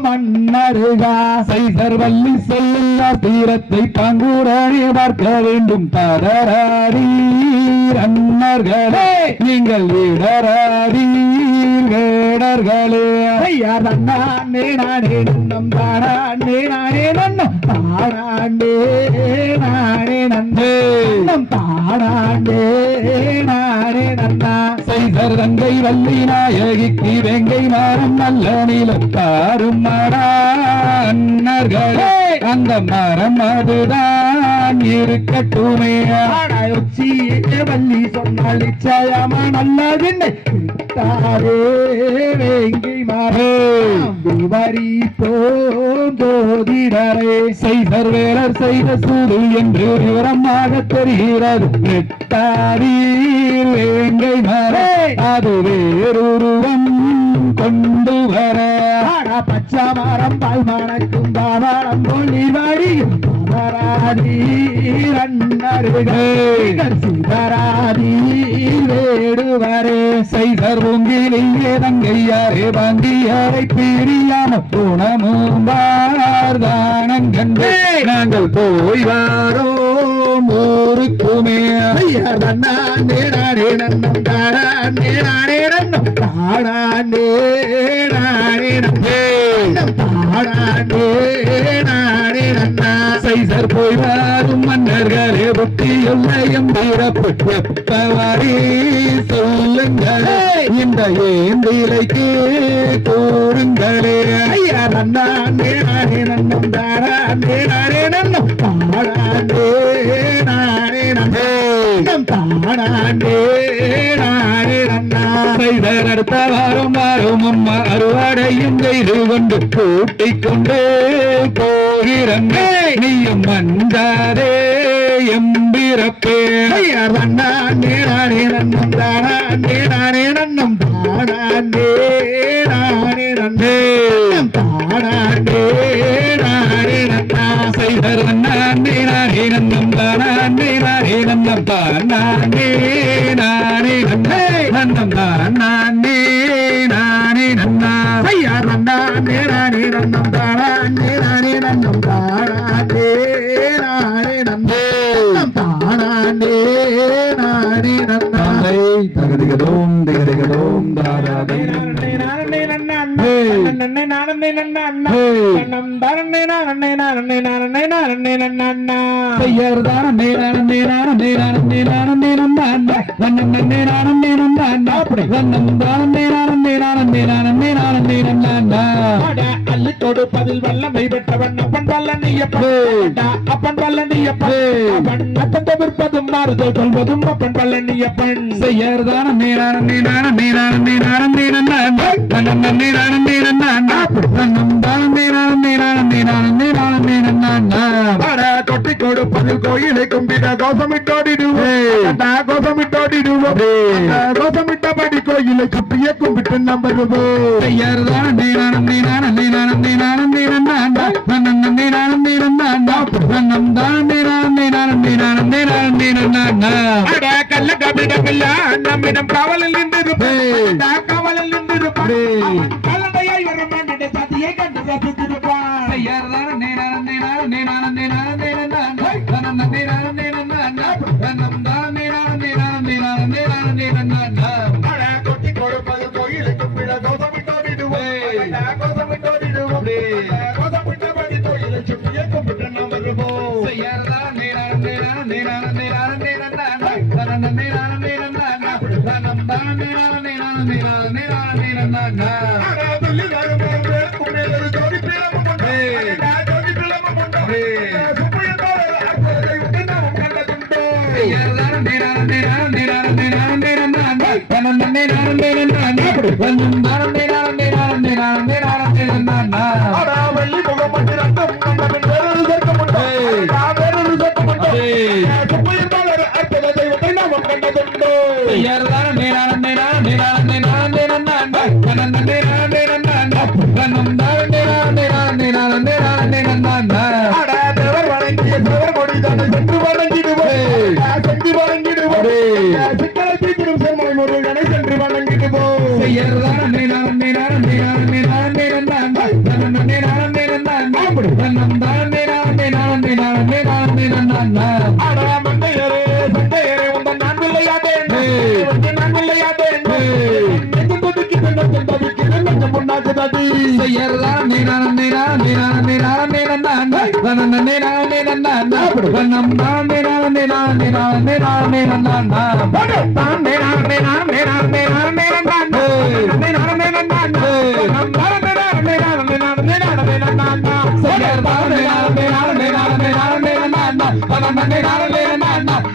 மன்னருகா செய்தர் வள்ளி செல்லுங்க தீரத்தை பங்குரணி பார்க்க வேண்டும் தரீர் அன்னர்களே நீங்கள் இடரீர் வேடர்களே ஐயா தன்னானே நானே நன்னம் தானே நானே நன்னம் தானே நானே நன்னே நம் தானே நானே நன்னா செய்தர் தங்கை வள்ளி நாயகிக்கு வெங்கை மரம் நல்ல நிலத்தாரும் மரா அன்னர்களே அந்த மரம் அதுதான் நான் இருக்கட்டுமே உச்சி வள்ளி சொன்னால் நிச்சயமா நல்லதில்லை விட்டாரே வேங்கை மாறே விவரி போதோதிடரே செய்தர் வேலர் செய்த சூது என்று விவரமாக தெரிகிறது விட்டாரீர் வேங்கை மாறே அது வேறொருவன் கொண்டு வர பச்சை மரம் பால் மணக்கும் தாவரம் பொழி வழியும் சிவராதி வேடுவரே செய்தர் பொங்கிலேயே தங்கையாரே பந்தியரை பிரியாம குணமும் தானங்கண்டே நாங்கள் போய் வாரோம் ஊருக்குமே நானே நானே நன்னம் தானே நானே நன்னம் தானே நானே நன்னம் தானே நானே நன்னா செய்தர் போய் வாரும் மன்னர்களே புத்தியுள்ளையும் பிறப்பு எப்பவாரி சொல்லுங்களே இந்த ஏந்திலைக்கு கூறுங்களே ஐயா நன்னானே நானே நன்னம் தானே நானே நன்னம் தானே நானே நன்னம் தானே நானே நன்னா செய்தர் அடுத்த வாரம் வாரும் அம்மா அறுவடையும் செய்து கொண்டு கூட்டிக் கொண்டு போகிறங்க நீயும் மந்தாரே எம்பிறப்பே நன்னானே நானே நன்னம் தானே நானே நன்னம் தானே நானே நன்னே தானே நானே நன்னா செய்தர் நன்னானே நானே நன்னம் தானே நானே நன்னம் தானே நானே நன்னே நன்னம் தானே நானே நன்னா ஐயா நன்னானே நானே நன்னம் தானே நானே நன்னம் தானே நானே நன்னே தானே நானே நன்னா தகதிகதோம் திகதிகதோம் தாராதே கொடுப்பதில் வல்லமை பெற்றவன் அப்பன் அப்பன் பழனியப்பன் தவிர்ப்பதும் மாறுதல் கொள்வதும் அப்பன் பழனியப்பன் செய்யறதான கொட்டி கொடுப்பதில் கோயிலை கும்பிட கோசமிட்டபடி கோயிலை சுற்றிய கும்பிட்டு நம்பருவோம் கள்ள கபிடமில்ல நம்மிடம் காவலில் நின்றிருப்பேன் காவலில் நின்றிருப்பேன் கலந்தையாய் வரும் சதியை கண்டு ரசித்திருப்பான் கொட்டி கொடுப்பது கோயிலை கும்பிட கோசமிட்டபடி கோயிலை சுற்றிய கும்பிட்டு நாம் வருவோம்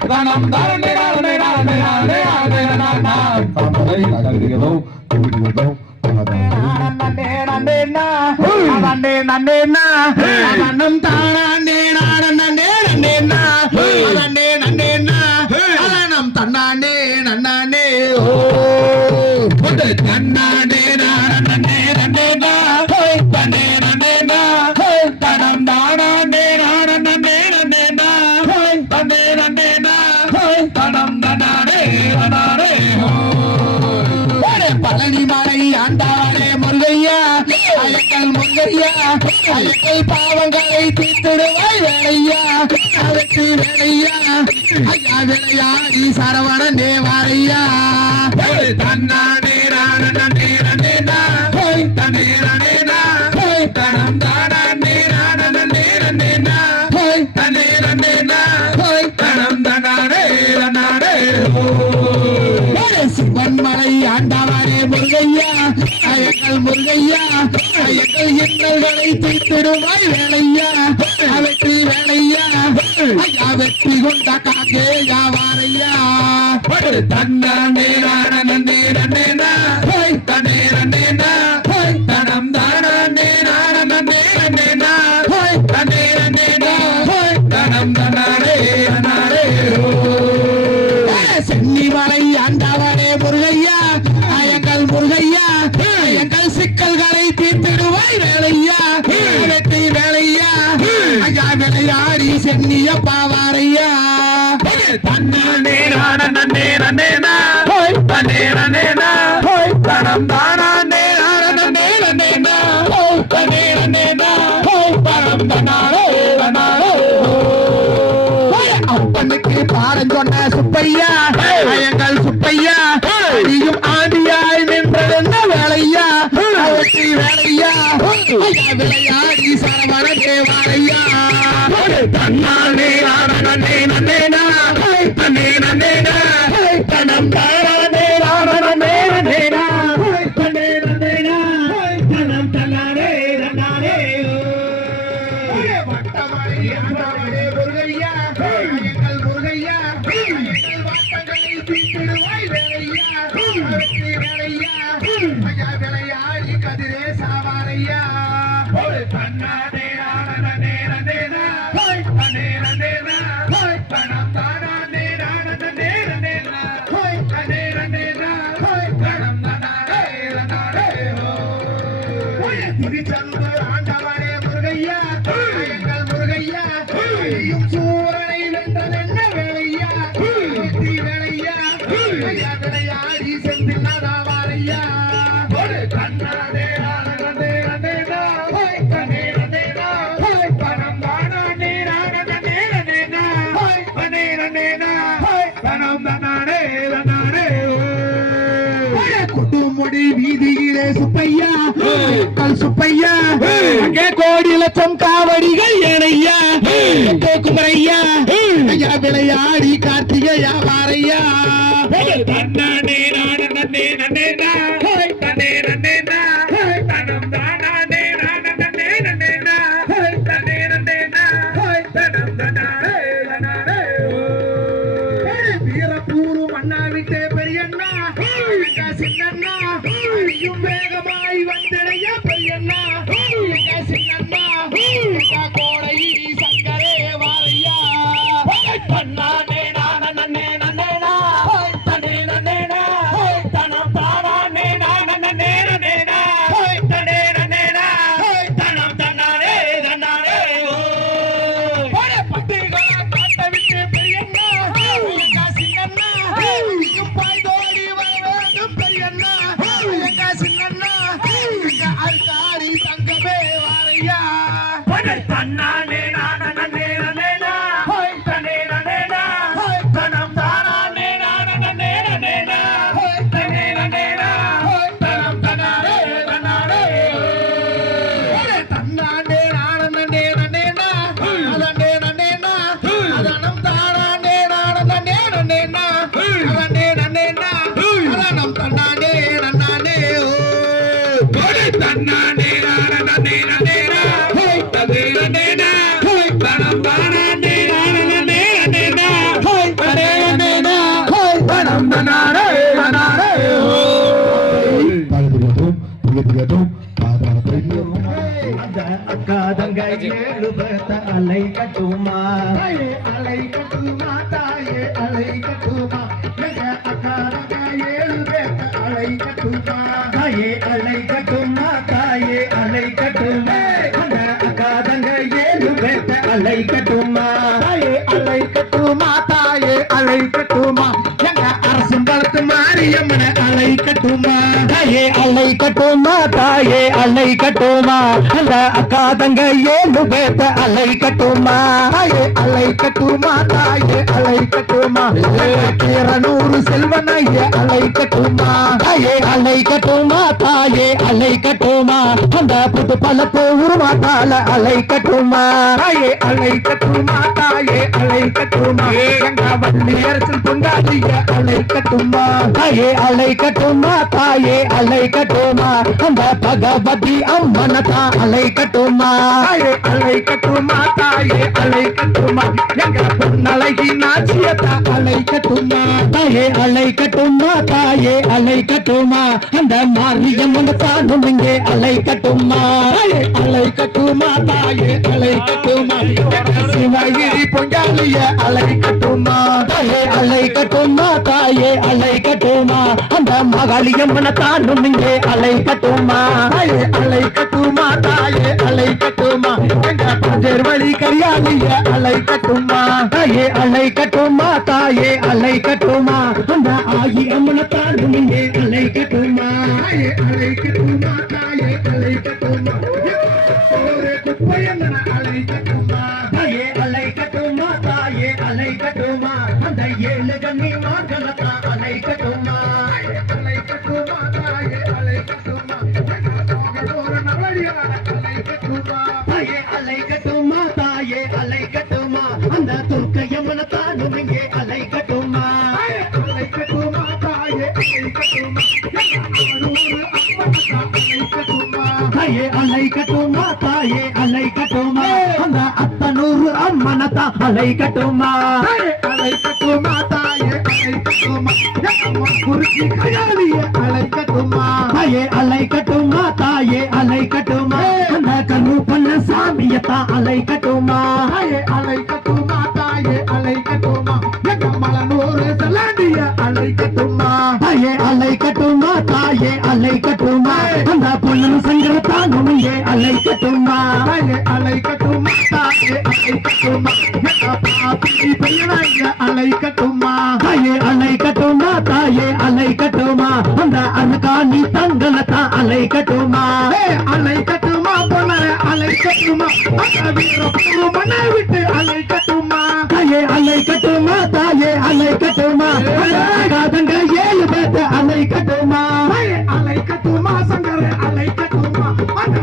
தனம் தானே நானே நானே நானே நானே நானே தமரை தகரியதோ குடியதோ நன்னே நன்னே நா நன்னே நன்னே நா நன்னம் தானே நானே நன்னே நா நன்னே நன்னே நா நன்னம் தன்னானே நன்னானே ஓ தன்னானே நானே நன்னே நா தன்னே நன்னே நா தனம் தானே நானே நன்னே நா தன்னே நன்னே நா தனம் தானே நானே பழனி மலை ஆண்டாளே முருகையா அயக்கல் முருகையா அயக்கல் பாவங்களை தீர்த்திடுவாய் வேலையா அதற்கு வேலையா ஐயா விளையாடி சரவணன் தேவாரையா தன்னானே நானே நன்னே நா தன்னே நன்னே நா தனம் தானே நானே நன்னே நா தன்னே நன்னே நா தனம் தானே நானே சிவன் மலை ஆண்டவரே முருகையா அயக்கல் முருகையா அயக்கல் இன்னல்களை தீர்த்திடுவாய் வேலையா வெற்றி வேலையா ஐயா வெற்றி கொண்ட காக்கே யாவாரையா தன்னானே நானே நன்னே நா தன்னே நன்னே நா தனம் தானே நானே நன்னே நா தன்னே நன்னே நா தனம் தானே நானே சென்னிமலை ஆண்டவரே முருகையா அயங்கள் முருகையா எங்கள் சிக்கல்களை தீர்த்திடுவாய் வேலையா வெற்றி வேலையா ஐயா விளையாடி சென்னிய பாவாரையா தன்னானே நானே நன்னே நா தன்னே நன்னே நா தனம் தானே நானே நன்னே நா தன்னே நன்னே நா தனம் தானே நானே அப்பனுக்கு பாடம் சொன்ன சுப்பையா எங்கள் சுப்பையா அடியும் ஆதியாய் நின்றதென்ன வேலையா வெற்றி வேலையா ஐயா விளையாடி சரவண தேவாரையா தன்னானே நானே நன்னே நா தன்னே நன்னே நா தனம் தானே நானே நன்னே நா தன்னே நன்னே நா தனம் தானே நானே வட்டமலை ஆண்டவரே முருகையா எங்கள் முருகையா எங்கள் வாட்டங்களை தீர்த்திடுவாய் வேலையா வெற்றி வேலையா ஐயா விளையாடி கதிரே சாவாரையா தன்னானே நானே நன்னே நா தன்னே நன்னே நா தனம் தானே நானே நன்னே நா தன்னே நன்னே நா தனம் தானே நானே திருச்செந்து ஆண்டவரே முருகையா எங்கள் முருகையா அழியும் சூரனை வென்றதென்ன வேலையா வெற்றி வேலையா ஐயா விளையாடி செந்தினாதாவாரையா தன்னானே நானே நன்னே நா தன்னே நன்னே நா தனம் தானே நானே நன்னே நா தன்னே நன்னே நா தனம் தானே நானே கொடுமுடி வீதியிலே சுப்பையா கல் சுப்பையா அங்கே கோடி லட்சம் காவடிகள் ஏனையா குமரையா ஐயா விளையாடி கார்த்திகையா வாரையா தன்னானே நானே நன்னே நா தன்னே நன்னே நா தனம் தானே நானே நன்னே நா தன்னே நன்னே நா தனம் தானே நானே வீரப்பூரு மண்ணா விட்டே பெரியண்ணா எங்க சின்னண்ணா அழியும் வேகமாய் வந்திடையா பெரியண்ணா எங்க சின்னண்ணா எங்க கோடையி சங்கரே வாரையா தன்னானே நானே நன்னே நா தன்னே நன்னே நா அலை கட்டுமா தாயே அலை கட்டுமா தாயே அலை கட்டுமா எங்க அக்காரங்க 7 பேத்த அலை கட்டுமா தாயே அலை கட்டுமா தாயே அலை கட்டுமா அந்த அக்காதங்க 7 பேத்த அலை கட்டுமா தாயே அலை கட்டுமா தாயே அலை கட்டுமா எங்க அரசம்பலத்து மாரியம்மன அலை கட்டுமா தாயே அலை கட்டுமா தாயே அலை கட்டுமா அந்த அக்கா தங்க 7 பேத்த அலை கட்டுமா தாயே அலை கட்டுமா தாயே அலை கட்டுமா கீரனூறு செல்வனைய அலை கட்டுமா தாயே அலை கட்டுமா தாயே அலை கட்டுமா அந்த புது பழப்பு உருவாத்தால அலை கட்டுமா தாயே அலை கட்டுமா தாயே அலை கட்டுமா எங்க வள்ளியரசன் பொங்காதிய அலை கட்டுமா தாயே அலை கட்டுமா தாயே அலை கட்டுமா அந்த பகவதி அம்மனதா அலை கட்டுமா தாயே அலை கட்டுமா தாயே அலை கட்டுமா எங்க பொன்னழகி நாச்சியத்தா அலை கட்டுமா தாயே அலை கட்டுமா தாயே அலை கட்டுமா அந்த மாரியம்மன் தானும் இங்கே அலை கட்டுமா தாயே அலை கட்டுமா தாயே அலை கட்டுமா சிவகிரி பொங்காலிய அலை கட்டுமா தாயே அலை கட்டுமா தாயே அலை கட்டுமா அந்த மகாளியம்மன் தானும் இங்கே அலை கட்டுமா தாயே அலை கட்டுமா தாயே அலை கட்டுமா எங்க பஞ்சர்வழி கரியாலிய அலை கட்டுமா தாயே அலை கட்டுமா தாயே அலை கட்டுமா அந்த ஆகி அம்மன் தானும் இங்கே அலை கட்டுமா தாயே அலை கட்டுமா தாயே அலை கட்டுமா ஒரு குப்பையம்மன அலை கட்டுமா தாயே அலை கட்டுமா தாயே அலை கட்டுமா அந்த 7 கண்ணி மார்களத்தா அலை கட்டுமா அலை கட்டுமா தாயே அலை கட்டுமா ஒரு நவழியான அலை கட்டுமா தாயே அலை கட்டுமா தாயே அலை கட்டுமா அந்த துர்க்கையம்மன் தானும் இங்கே அலை கட்டுமா அலை கட்டுமா தாயே அலை கட்டுமா ஒரு அம்மனத்தா அலை கட்டுமா தாயே அலை கட்டுமா தாயே அலை கட்டுமா அந்த அத்தனூறு அம்மனத்தா அலை கட்டுமா தாயே அலை கட்டுமா தாயே அலை கட்டுமா குருக்கி கயாலிய அலை கட்டுமா தாயே அலை கட்டுமா தாயே அலை கட்டுமா அந்த கண்ணு பண்ண சாமியத்தா அலை கட்டுமா தாயே அலை கட்டுமா தாயே அலை கட்டுமா எங்க மலனூர் செல்லாண்டிய அலை கட்டுமா தாயே அலை கட்டுமா தாயே அலை கட்டுமா அந்த பொண்ணு சங்கர தானும் இங்கே அலை கட்டுமா தாயே அலை கட்டுமா தாயே அலை கட்டுமா எங்க பாப்பி பையனாய அலை கட்டுமா தாயே அலை கட்டுமா தாயே அலை கட்டுமா அந்த அனகாணி தங்களத்தா அலை கட்டுமா அலை கட்டுமா போல அலை கட்டுமா அந்த வீரபூர் மண்ணை விட்டு அலை கட்டுமா தாயே அலை கட்டுமா தாயே அலை கட்டுமா காதங்க 7 பேத்த அலை கட்டுமா தாயே அலை கட்டுமா சங்கர அலை கட்டுமா அந்த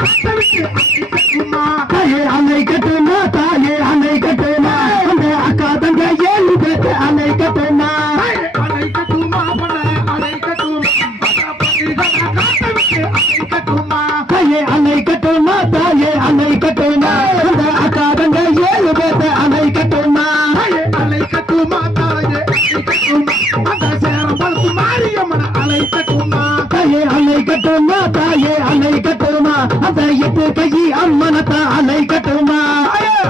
காட்ட விட்டு அலை கட்டுமா தாயே அலை கட்டுமா தாயே அலை கட்டுமா அந்த அக்கா தங்க 7 பேத்த அலை கட்டுமா தாயே அலை கட்டுமா போல அலை கட்டுமா காட்ட விட்டு அலை கட்டுமா தாயே அலை கட்டுமா தாயே அலை கட்டுமா அந்த அக்கா தங்க 7 பேத்த அலை கட்டுமா தாயே அலை கட்டுமா தாயே அலை கட்டுமா அந்த சேரம் பழுத்து மாரியம்மன அலை கட்டுமா தாயே அலை கட்டுமா தாயே அலை கட்டுமா அந்த 8 கை அம்மனத்தா அலை கட்டுமா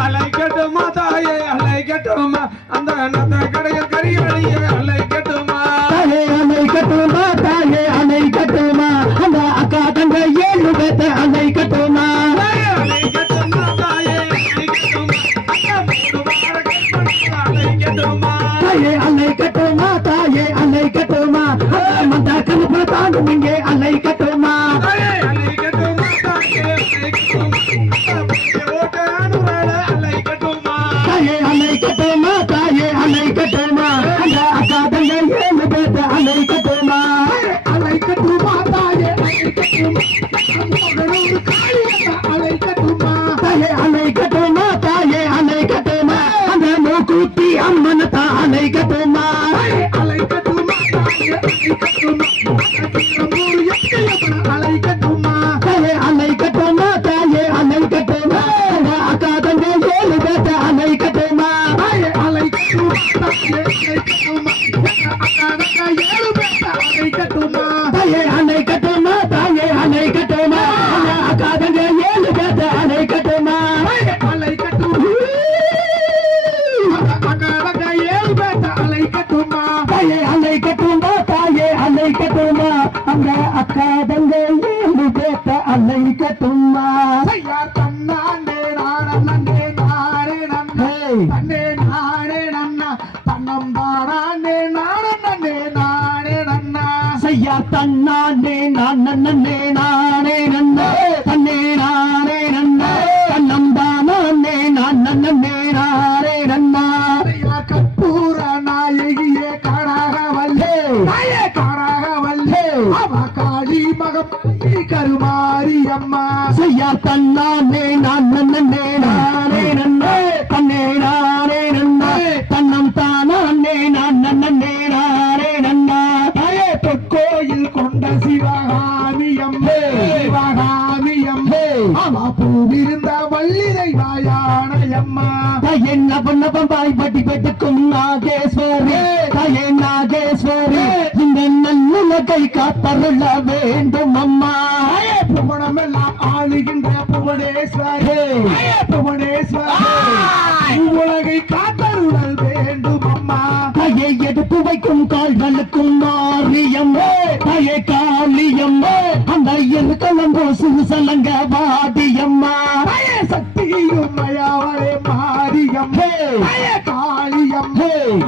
அலை கட்டுமா தாயே அலை கட்டுமா அந்த நத்த கடையில் கரியாளிய அலை கட்டுமா தாயே அலை கட்டுமா தாயே அலை கட்டுமா அந்த அக்கா தங்க 7 பேத்த அலை கட்டுமா அலை கட்டுமா தாயே அலை கட்டுமா தாயே அலை கட்டுமா தாயே அலை கட்டுமா அந்த கருப்பு தாண்டும் இங்கே அலை கட்டுமா அலை கட்டுமா தாயே அலை கட்டுமா ஓட்டானுரால அலை கட்டுமா தாயே அலை கட்டுமா தாயே அலை கட்டுமா அந்த அக்கா தங்க 7 பேத்த அலை கட்டுமா அலை கட்டுமா தாயே அலை கட்டுமா மகனூர் காளியத்த அலை கட்டுமா தாயே அலை கட்டுமா தாயே அலை கட்டுமா அந்த மூக்குத்தி அம்மனத்தா அலை கட்டுமா அலை கட்டுமா தாயே அலை கட்டுமா மூணு எத்தையப்பன அலை கட்டுமா தாயே அலை கட்டுமா தாயே அலை கட்டுமா அந்த அக்கா தங்க 7 பேத்த அலை கட்டுமா அலை கட்டுமா தாயே அலை கட்டுமா அக்கா 7 பேத்த அலை கட்டுமா தாயே அலை கட்டுமா தாயே அலை கட்டுமா அந்த அக்கா தங்க 7 பேத்த அலை கட்டுமா அலை தன்னம் தானே நானே நானே நன்னா செய்யா தன்னானே நான் நன்னே நானே நன்னா தன்னே நானே நன்னா தன்னம் தானே நான் நன்னே நானே நன்னா கற்பூர நாயகியே காணாக வல்லே காணாக வல்லே அவ காளி மகம் கருமாரி அம்மா செய்யா தன்னானே நான் நன்னே நானே நன்னா தன்னே நானே நன்னா தன்னம் தானே நான் நன்னே நானே நன்னா பொற்கோயில் கொண்ட சிவகாமி அம்மே சிவகாமி அம்மே அவ பூவிருந்த வள்ளிதை வாயான அம்மா என்ன பண்ண பம்பாய் பட்டி பெட்டுக்கும் நாகேஸ்வரி தாயே நாகேஸ்வரி இந்த நல்ல கை காத்தருள வேண்டும் அம்மா புவனமெல்லாம் ஆளுகின்ற புவனேஸ்வரி புவனேஸ்வரி உலகை காத்தருளல் வேண்டும் அம்மா கையை எடுத்து வைக்கும் கால்களுக்கும் மாரியம் தாயே காளியம் அந்த இருக்கலங்கோ சிறுசலங்க வாடியம்மா சக்தியும் மயாவளே மாரியம் காளியம்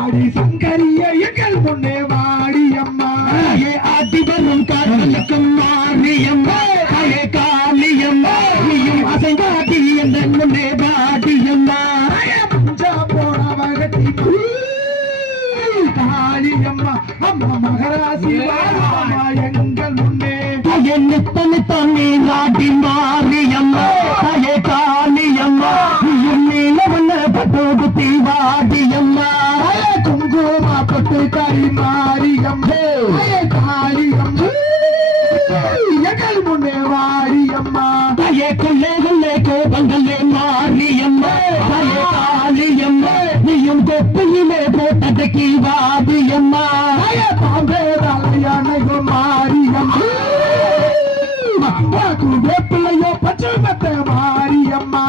அடி சங்கரிய எங்கள் முன்னே வாடியம்மா ஆடி வரும் கால்களுக்கும் மாரியம் தாயே காளியம் நீயும் அசைந்தாடி என்ற முன்னே வாடியம்மா போனவகத்தி காளியம்மா அம்மா மகராசி வாழம்மா எங்கள் முன்னே நித்தனித்தான் நீ நாட்டி மாரியம்மா தாயே காளியம்மா நீயும் நீலவண்ண பட்டோகுத்தி வாடியம்மா குங்குமா பட்டு கறி மாரியம் காளியம் எங்கள் முன்னே வாடியம்மா தாயே கொள்ளே கொள்ளே கோபங்களே மாரியம்மா தாயே காளியம்மா நீயும் கொப்பையிலே போட்டதைக்கு வாடியம்மா பாம்பேராலையானோ மாரியம் வேப்பிள்ளையோ பச்சை மாரியம்மா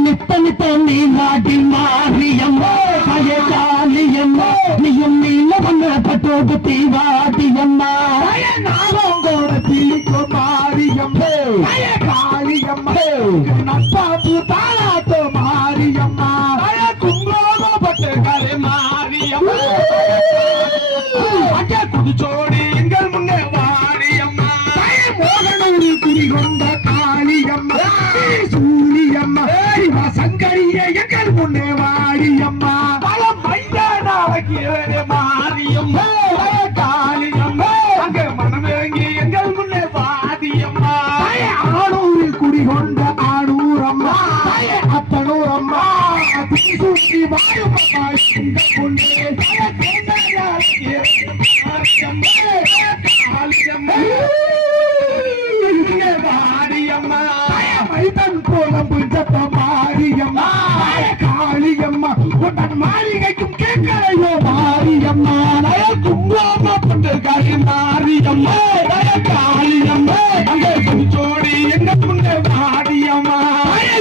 நித்தனித்தான் நீ நாட்டி மாரியம்மா தாயே காளியம்மா நீயும் நீலவண்ண பட்டோகுத்தி வாடியம்மா நாளோட தீக்கு மாரியம் காளியம்மா நட்டாப்பு தாளாட்டு மாரியம்மா குங்குமப்பட்டு கரை மாரியம்மா அங்கே குடிச்சோடி எங்கள் முன்னே வாரியம்மா மோகனூரி குடிகொண்ட காளியம்மா சூரியம்மா சங்கரிய எங்கள் முன்னே வாரியம்மா மைதானாவக்கிறே மாரியம்மா காளியம்மா அங்கே மனமிறங்கி எங்கள் முன்னே வாதியம்மா ஆணூரில் குடிகொண்ட ஆணூரம்மா அத்தனூரம்மா சுற்றி வாயுமம்மா இந்த பொண்ணே வாடியம்மா மைதன் போலம் புஞ்சப்ப மாரியம்மா காளியம்மா உடன் மாளிகைக்கும் கேட்கலையோ மாரியம்மா குங்கும புண்டு காளி மாரியம்மா காளியம்மா அங்கே குடிச்சோடி எங்க முன்னே வாடியம்மா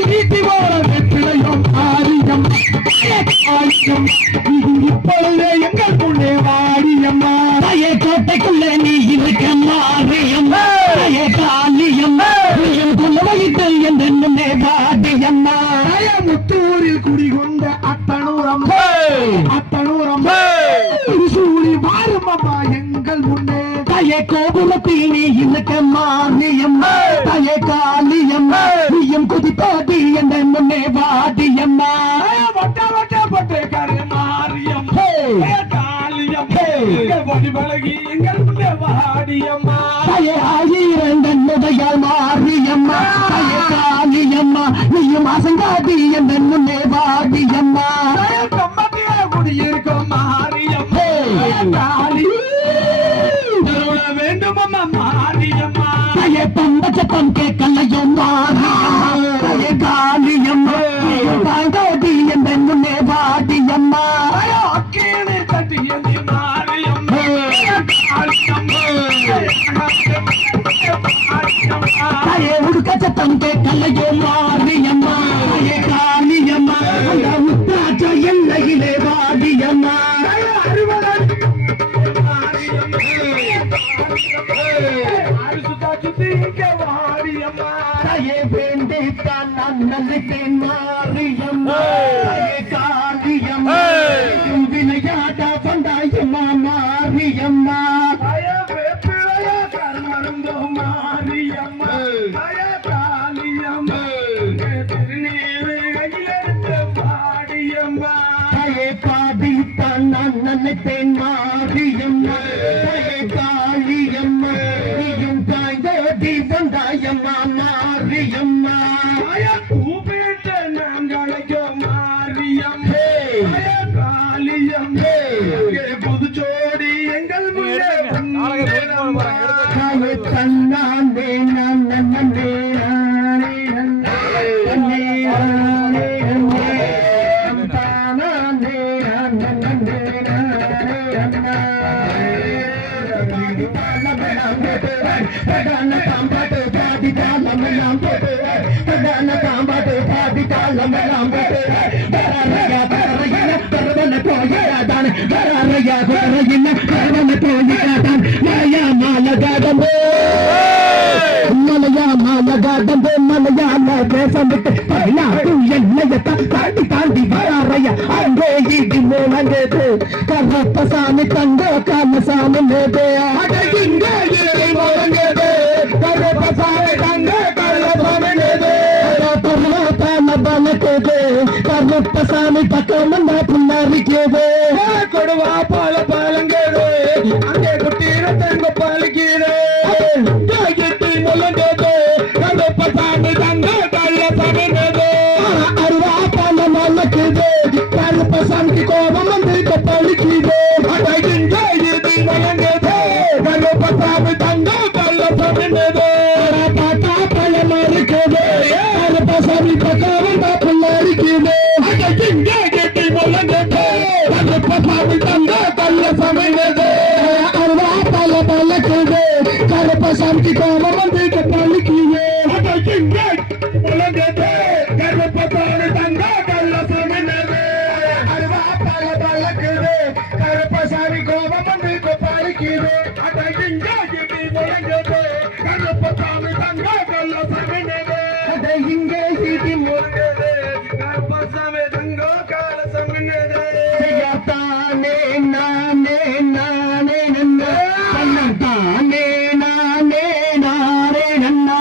வீட்டி போல வெற்றிலையோ மாரியம்மா இப்பொழுதே எங்கள் முன்னே வாடியம்மா தாயே கோட்டைக்குள்ளே நீ இருக்க மாரியம்மா தாயே காளியம்மா நீயும் கொள்ள வைத்து என்ற முன்னே வாடியம்மா முத்தூரில் குடிகொண்ட அத்தனூரம் அத்தனூரம் சூழி வாருமம்மா எங்கள் முன்னே தாயே கோபுரத்தில் நீ இருக்க மாரியம்மா தாயே காளியம்மா நீயும் குதிப்பாடி என்ற முன்னே வாடியம்மா வட்ட வட்ட பட்டு கரு மாரியம் காளியம் வழிபழகி எங்கள் முன்னே வாடியம்மா தாயே ஆயிரங்கள் முதையால் மாரியம்மா தாயே காளியம்மா நீயும் அசங்காடி என்ற முன்னே வாடியம்மா கம்மத்திய குடியிருக்கும் மாரியம் காளி வேண்டுமம்மா மாரியம்மா தாயே பம்ப சத்தம் கேட்கலையோ மாரியம்மா தாயே காளியம்மா நீயும் தாங்காடி என்ற முன்னே வாடியம்மா அக்கீழே தட்டிய மாரியம் தாயே உடுக்க சத்தம் கேட்கலையோ மாரியம்மா தாயே காளியம்மா அந்த உத்தாச்ச எல்லையிலே வாடியம்மா தாயே வேண்டித்தான் நான் நல்லிட்டேன் மாரியம்மா தாயே காளியம்மா விளையாட புதுச்சோடி எங்கள் முன்னே தன்னாண்டே நான் நன்னே நானே நன்னே நானே தானாண்டே நான் நன்னே நானே படான காம்பாட்டு பாதி காலமெல்லாம் போட்டு படான காம்பாட்டு பாதி காலமெல்லாம் போட்டு வராரையா வரையின பரவன போயாதான் வராரையா வரையின பரவன போயாதான் மாயா மாலகாடமே மலையாள தேசம் விட்டு பைனாட்டு எல்லையத்தை தாண்டி தாண்டி வராரையா அங்கே ஈட்டி முழங்குது கருப்பசாமி தங்க காமசாமி மேதே இங்கே ஈட்டி முழங்குது கருப்பசாமி தங்க காமசாமி மேதே பலக்குது கருப்பசாமி பக்கம் புல்லாரிக்குது கொடுவா பால பாலங்குது அங்கே குட்டீர தங்க பாலிக்குது முழங்குது கருப்பசாமி தங்க காமசாமி மேதே அருவா பால மலக்குது கருப்பசாமி கோபம் வந்து பலிக்குது இங்கே ஈட்டி முழங்குது கருப்பசாமி தங்க காமசாமி மேதே பாட்டா பல மறுக்குது கருப்பசாமி பக்கம் புல்லாரிக்குது இங்கே ஈட்டி முழங்குது கருப்பசாமி தங்க காமசாமி மேதே அருவா பால மலக்குது கருப்பசாமி கோபம் வந்து பலிக்குது இங்கே முழங்குது கருப்பசாமி தங்க காமசாமி மேதே அருவா பால மலக்குது கருப்பசாமி கோபம் வந்து பலிக்குது இங்கே ஈட்டி முழங்குது கருப்பசாமி தங்க காமசாமி மேதே இங்கே ஈட்டி முழங்குது கருப்பசாமி தங்க காமசாமி மேதே தானே நானே நானே நன்னா தானே நானே நானே நன்னா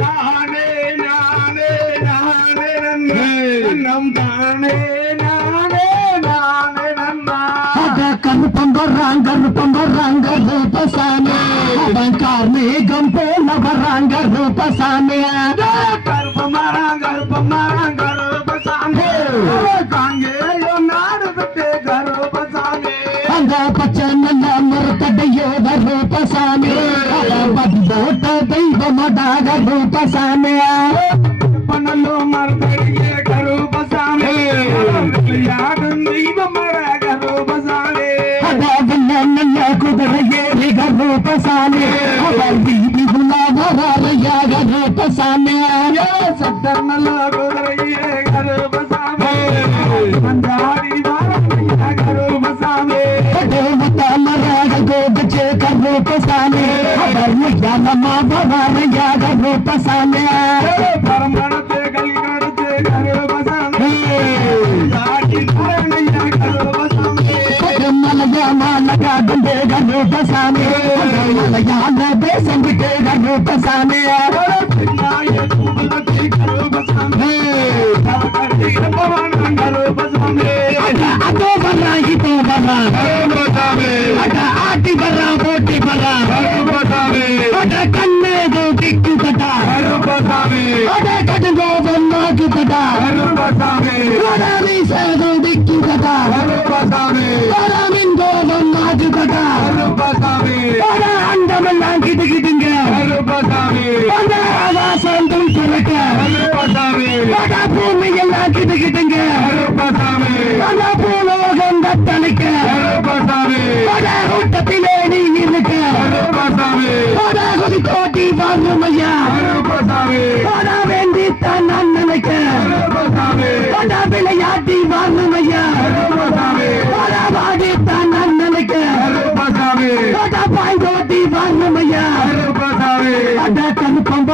தானே நானே நானே நன்னம் தானே நானே நானே நன்னா கருப்பம் வர்றாங்க ரூபசாமி அவன் கார்மேகம் போல வர்றாங்க ரூபசாமி கருப்பம் வராங்க ரூபசாமி காங்கேயோ நாடு விட்டு கருப்பசாமி அந்த பச்சை நல்ல மறுத்தடையோ ரூபசாமி போட்ட தெய்வமடாக ரூபசாமி பன்னல்லோ மறுத்தடியே கருப்பசாமி யாரும் தெய்வமடாக ரூபசாமி நல்ல குதிரை ஏறி கருப்பசாமி அவர் வீதி குலாவரையாக ரூபசாமி சட்டர் நல்ல குதிரையே கருப்பசாமி பஞ்சாடி கருப்பசாமி மராக கோபிச்சு கருப்பசாமி அவர் யமமாவரையாக ரூபசாமி பரமணத்தை கல்கடுத்து கருப்பசாமி மலையாள கருப்பசாமி மலையாள தேசம் விட்டு கருப்பசாமி அதோ வர்றான் இப்போ வர்றான் ஆட்டி வர்றான் போட்டி வர்றான் கண்ணேதோ திக்கு கட்டா கடுங்கோ ஒன்னாக்கு கட்டா சேதோ திக்கு கட்டா மின்கோ ஒன்னாக்கு கட்டா அண்டமெல்லாம் கிட்டுக்கிட்டுங்க ஆகாசம் துணிக்க பூமி எல்லாம் கிட்டுக்கிட்டுங்க பூலோகம் தத்தளிக்க கூட்டத்திலே நீ இருக்க கோட்டி வாங்குமையா வேண்டித்தான் நான் நினைக்க விளையாட்டி வாங்குமையா வாடித்தான் நான் நினைக்க பாய் கோட்டி வாங்குமையா கருப்பம்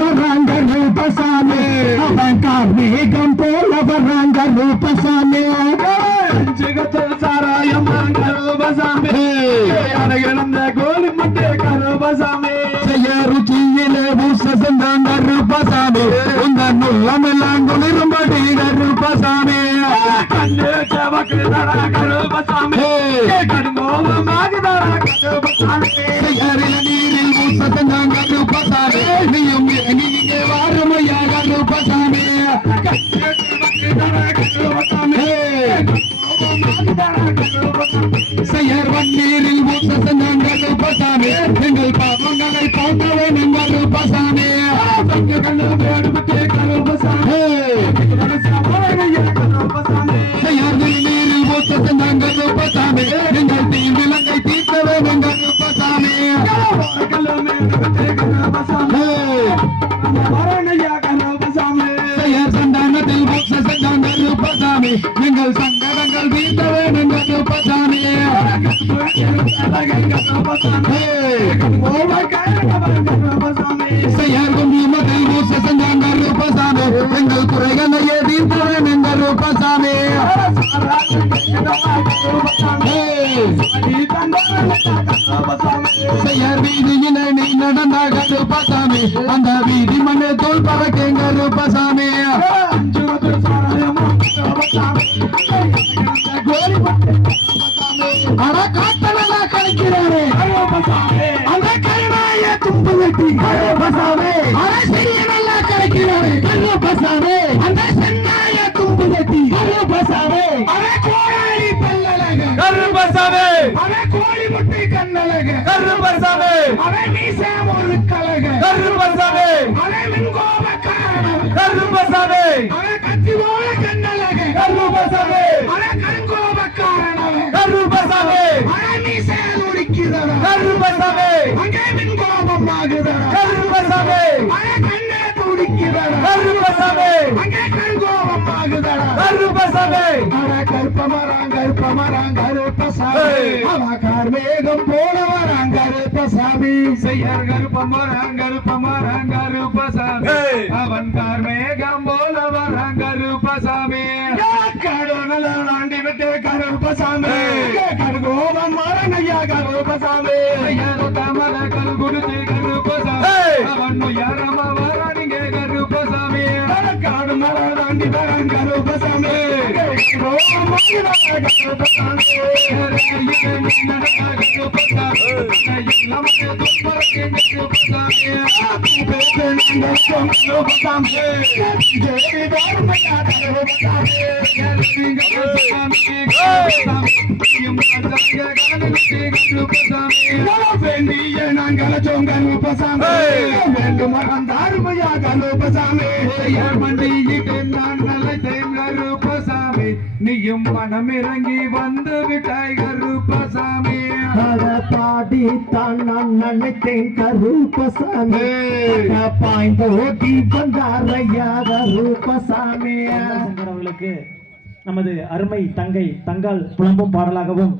வர்றாங்க ரூபசாமி அவன் கார்மேகம் போல வர்றாங்க ரூபசாமி ஜெகத்தில் சாராயம் கருபசாமி இழந்த கோலி மட்டே கருபசாமி ருச்சியிலே பூசந்தாங்க ரூபசாமி உங்க நுள்ளமெல்லாம் குளிரும்படி கருபசாமி கண்ணு செவக்கு தர கருபசாமி கடுங்கோபமாகுதர கருபசாமி நீரில் பூசந்தாங்க ரூபசாமி நீயும் நீங்க வாருமையா கருபசாமி கண்ணு செவக்கு தர கருபசாமி செயர் வண்ணீரில் ஊத்த நாங்கள் ரூபசாமி எங்கள் பாவங்களை போக்கவே நீங்கள் ரூபசாமி செயர் நீரில் ஊத்த நாங்கள் ரூபசாமி எங்கள் தீவிலங்கை தீர்க்கவே நீங்கள் ரூபசாமி செயர் சந்தானத்தில் ஊத்த நாங்கள் ரூபசாமி எங்கள் சங்கடங்கள் தீர்க்கவே நீங்கள் ரூபசாமி எங்கள் குறைகளையே தீர்த்தவே எங்கள் ரூபசாமி செயர் வீதியிலே நீ நடந்தாக ரூபசாமி அந்த வீதி மண்ணு தோல் பறக்க எங்கள் ரூபசாமி அட காட்டலா கழிக்கிறாரே அந்த கருணாய தும்பு வெட்டி அட சிறிய நல்லா கழிக்கிறாரே அந்த சென்னாய தும்பு வெட்டி அட கோழி பல்லழக அட கோழி முட்டை கண்ணழக அட மீசை ஒரு கழக அட மின்கோப காரணம் அட கத்தி போல கண்ணழக அட கண்கோப காரணம் அங்கே மின்கோபம் ஆகுதடா கண்ணே துடிக்கிறடா அங்கே கண்கோபம் ஆகுதடா கருப்பமராங்க அவ கார்மேகம் போல வராங்க கருப்பசாமி செய்யர் கருப்பமராங்க அவன் கார்மேகம் போல வராங்க கருப்பசாமி கடவுள ஆண்டி விட்டு கருப்பசாமி கருகோபம் மரணையா கருப்பசாமி தமர கருகுருதி கருப்பசாமி அவன் யாரம வரானிங்க கருப்பசாமி காடு மர தாண்டி வரான் கருப்பசாமி நீயும் மனமிறங்கி வந்து விட்டாய் கருப்பசாமி பாடி தான் நான் நினைத்தேன் கருப்பசாமி பாய்ந்து ஓட்டி வந்தாரையா கருப்பசாமி சங்கர் அவர்களுக்கு நமது அருமை தங்கை தங்கால் புலம்பும் பாடலாகவும்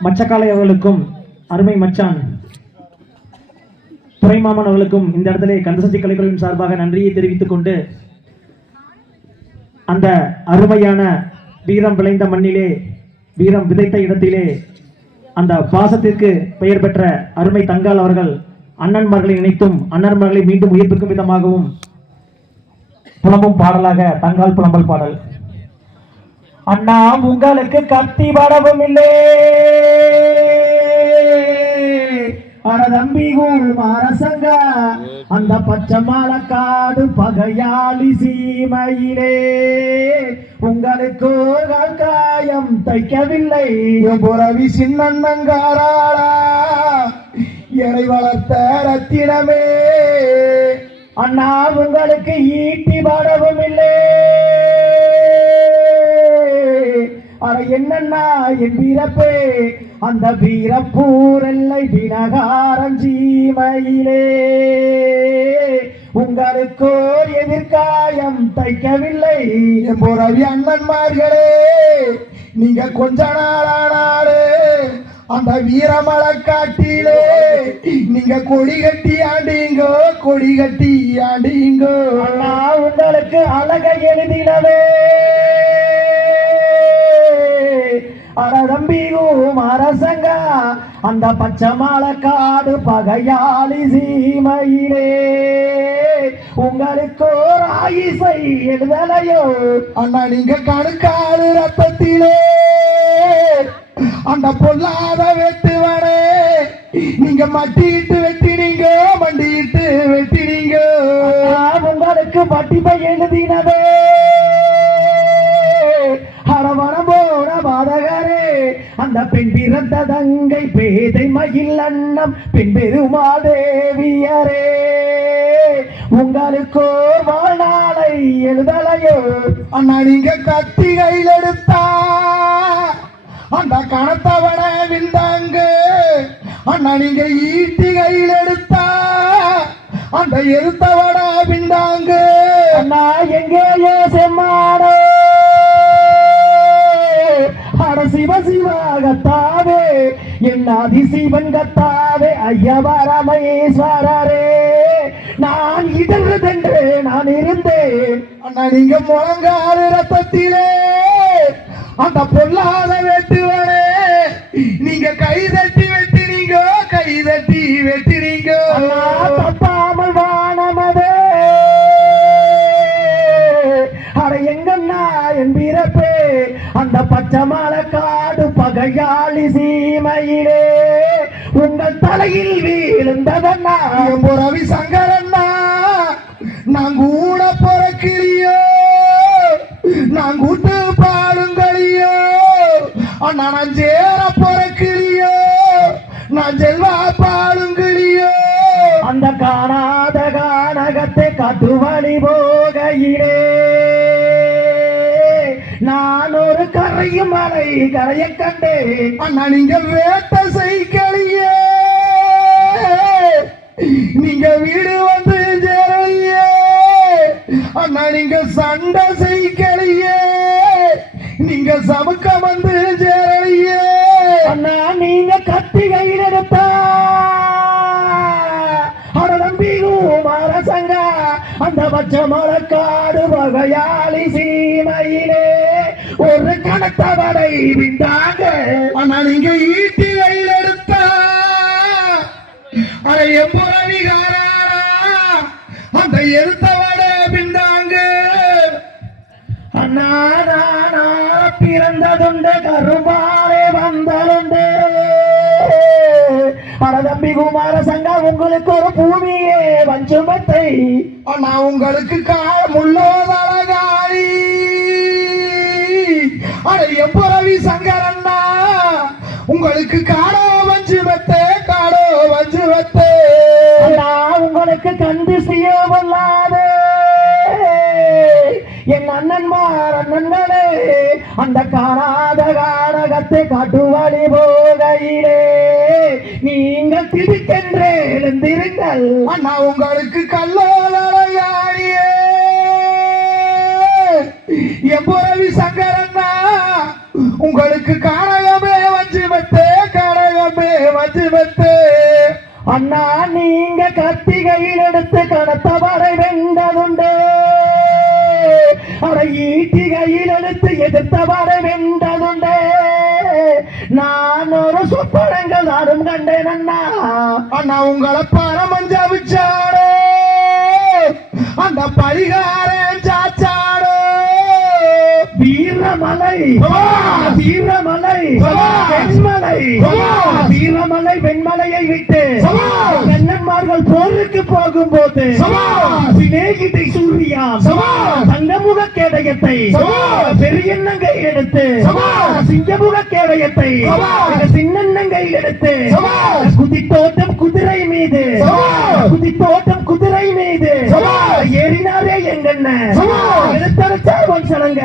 மச்சக்காலை அவர்களுக்கும் அருமை மச்சான் துரைமாமன் அவர்களுக்கும் இந்த இடத்திலே கந்தசக்தி கலைக்குழுவின் சார்பாக நன்றியை தெரிவித்துக் கொண்டு அந்த அருமையான வீரம் விளைந்த மண்ணிலே வீரம் விதைத்த இடத்திலே அந்த பாசத்திற்கு பெயர் பெற்ற அருமை தங்கால் அவர்கள் அண்ணன்மார்களை நினைத்தும் அண்ணன்மார்களை மீண்டும் உயிர்ப்பிக்கும் விதமாகவும் புலம்பும் பாடலாக தங்கால் புலம்பல் பாடல். அண்ணா உங்களுக்கு கத்தி படவும் இல்லை தம்பி மாரசங்க அந்த பச்சை மாலக்காடு பகையாளி சீமையிலே உங்களுக்கு காயம் தைக்கவில்லை புறவி சின்னங்காராளா எனை வளர்த்த ரத்தினமே அண்ணா உங்களுக்கு ஈட்டி படவும் இல்லை என்னன்னா என் வீரப்பே அந்த வீரப்பூரெல்லை வினகாரஞ்சீமையிலே உங்களுக்கோர் எதிர்காயம் தைக்கவில்லை புறவி அண்ணன்மார்களே நீங்க கொஞ்ச நாளானாலே அந்த வீரமலக்காட்டிலே நீங்க கொடி கட்டி ஆண்டீங்கோ அண்ணா உங்களுக்கு அழகை எழுதினவே தம்பியும் அரசங்க அந்த பச்சை மாலக்காடு பகையாளி சீமையிலே உங்களுக்கு ஒரு ஆயிசை எழுதலையோ அண்ணா நீங்க கணுக்காடு ரத்தத்திலே அந்த பொல்லாத வெட்டுவனே நீங்க மட்டிட்டு வெட்டினீங்க மண்டிட்டு வெட்டினீங்க உங்களுக்கு பட்டிப்பை எழுதினதே அரவணம் போன பாதக அந்த பெண் பிறந்த தங்கை பேதை மயில் அன்னம் பெண் பெருமாதேவியரே உங்களுக்கு வாழ்நாளை எழுதலையோ அண்ணா நீங்க கத்தி கையில் எடுத்தா அந்த கணத்தவன விந்தாங்க அண்ணா நீங்க ஈட்டி கையில் எடுத்தா அந்த எருத்தவன விந்தாங்க அண்ணா எங்கேயோ செம்மாடோ அட சிவ சிவாகத்தாவே என் அதிசிவன் கத்தாவே ஐயவரமேஸ்வரரே நான் இடர்றதென்று நான் இருந்தேன் அண்ணா நீங்க முழங்காறு ரத்தத்திலே அந்த பொல்லாத வெட்டுவனே நீங்க கைதட்டி வெட்டினீங்க கைதட்டி வெட்டினீங்க அண்ணா தப்பாமல் வானமதே அட எங்கண்ணா என் பிறப்பே அந்த பச்சை மலைக்காடு பகையாளி சீமையிலே உங்கள் தலையில் வீழ்ந்ததண்ணா ரவி சங்கரண்ணா நாங்க ஊட பிறக்கிறியோ நாங்க கூட்டு பாடுங்களையோ அண்ணா நான் சேர பிறக்கிறியோ நான் செல்வா பாடுங்களையோ அந்த காணாத கானகத்தை காட்டுவழி போகையிலே நான் ஒரு கரையும் மலை கரைய கண்டேன் அண்ணா நீங்க வேட்ட செய்களையே நீங்க வீடு வந்து சேரலையே அண்ணா நீங்க சண்டை செய்களையே நீங்க சமுக்க வந்து சேரலையே அண்ணா நீங்க கத்தி கையில் எடுத்தா அட நம்பி அரசங்க அந்த பச்சை மலைக்காடு வகையாளி சீமையிலே ஒரு கணத்தவரை விந்தாங்க அண்ணா நீங்க ஈட்டி கையில் எடுத்தா அட எம்புறவிகாரா அந்த எழுத்தவட பின்னாங்க அண்ணா நானா பிறந்ததுண்டு கருமாலே வந்ததுண்டு பரதம்பி குமார சங்கா உங்களுக்கு ஒரு பூமியே வஞ்சுமத்தை அண்ணா உங்களுக்கு முள்ளோதழகாரி அட எம்புறவி சங்கரண்ணா உங்களுக்கு காடோ வஞ்சுமத்தே காடோ வஞ்சுமத்தே அண்ணா உங்களுக்கு கந்திசியோ வல்லாதே என் அண்ணன்மார் அண்ணன்களே அந்த காணாத கானகத்தை காட்டுவழி போகையிலே நீங்கள் திடுக்கென்றே எழுந்திருங்கள் அண்ணா உங்களுக்கு கல்லோதழகாரியே எம்புறவி சங்கரண்ணா உங்களுக்கு காணகமே வஞ்சுமத்தே காணகமே வஞ்சுமத்தே அண்ணா நீங்க கத்திகையில் எடுத்து கணத்தவரை வென்றதுண்டு அட ஈட்டிகையில் எடுத்து எதிர்த்தவரை வென்றதுண்டு நான் ஒரு சொப்பனங்கள் நாடும் கண்டேன் அண்ணா அண்ணா உங்களை பரமஞ்சவிச்சாடோ அந்த பரிகாரம் சாச்சாடோ வீரமலை வீரமலை வெண்மலை வீரமலை வெண்மலையை விட்டு கண்ணன்மார்கள் போருக்கு போகும்போது சிநேகிதை சூரியா தங்கமுக கேடயத்தை பெரியண்ணங்கை எடுத்து சிங்கமுக கேடயத்தை சின்னண்ணங்கை எடுத்து குதித்தோட்டம் குதிரை மீது குதித்தோட்டம் குதிரை மீது ஏறினாரே எங்கண்ண எடுத்தரைச்சார் வம்சலங்க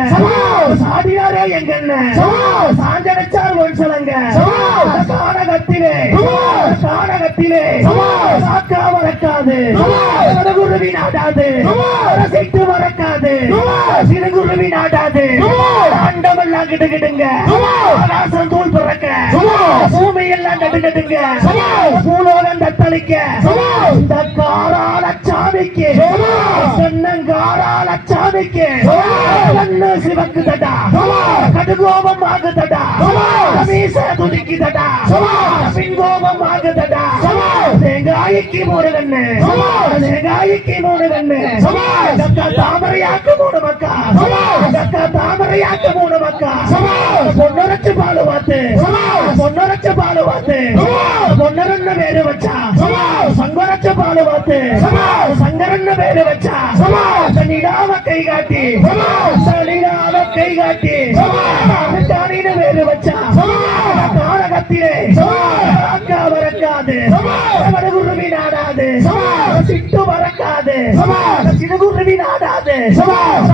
சாடினாரே எங்கண்ண சாஞ்சடைச்சார் வம்சலங்க கானகத்திலே கானகத்திலே சாக்கா வரக்காது குருவி நாடாது சிட்டு வரக்காது சிறுகுருவி நாடாது அண்டமெல்லாம் கிட்டுக்கிட்டுங்க ஆகாசம் தூள் பிறக்க பூமி எல்லாம் கட்டுக்கட்டுங்க பூலோகம் தத்தளிக்க இந்த காரால சாமிக்கு சென்னங்காரால சாமிக்கு கண்ணு சிவக்குதடா கடுகோபம் ஆகுதடா மீச துடிக்குதடா பின்கோபம் ஆகுதடா தேங்காய்க்கு மூணு கண்ணு தேங்காய்க்கு மூணு கண்ணு தாமரையாக்கு மூணு மக்கா தாமரையாக்கு மூணு மக்கா பொன்னரைச்சு பாலு வாத்து பொன்னரைச்சு பாலு வாத்து பொன்னரನ್ನ ಬೇರೆ வச்சா சங்கரச்ச பாலு வாத்து சங்கரನ್ನ ಬೇರೆ வச்சா சனிடாவ கை காட்டி சனிடாவ கை காட்டி தானின ಬೇರೆ வச்சா கூட்டத்திலே அக்கா வரக்காது வடகுருவி நாடாது சிட்டு வரக்காது சிடுகுருவி நாடாது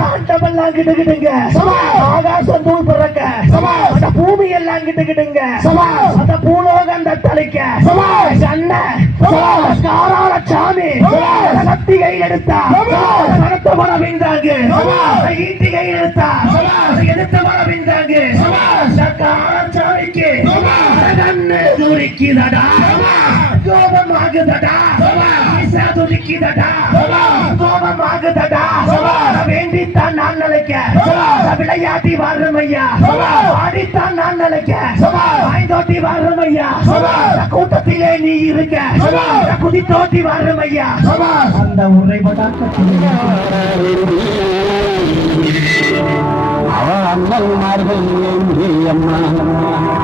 ஆண்டமெல்லாம் கிட்டுக்கிட்டுங்க ஆகாசம் தூள் பிறக்க அந்த பூமி எல்லாம் கிட்டுக்கிட்டுங்க அந்த பூலோகம் தத்தளிக்க காராள சாமி கத்தி கையில் எடுத்தா நடத்த மன பிந்தாங்க ஈட்டி கையில் எடுத்தா எடுத்த மன பிந்தாங்க காரச்சாமிக்கு கண்ணு துரிக்குதடா கோபமாகுதடா துரிக்குதடா கோபமாகுதடா வேண்டித்தான் நான் நினைக்க விளையாட்டி வாழும் ஐயா ஆடித்தான் நான் நினைக்க வாய்ந்தோட்டி வாழும் ஐயா கூட்டத்திலே நீ இருக்க குதித்தோட்டி வாழும் ஐயா அந்த உரைபடாக்கத்திலே அண்ணல்மார்கள் எங்கே அம்மா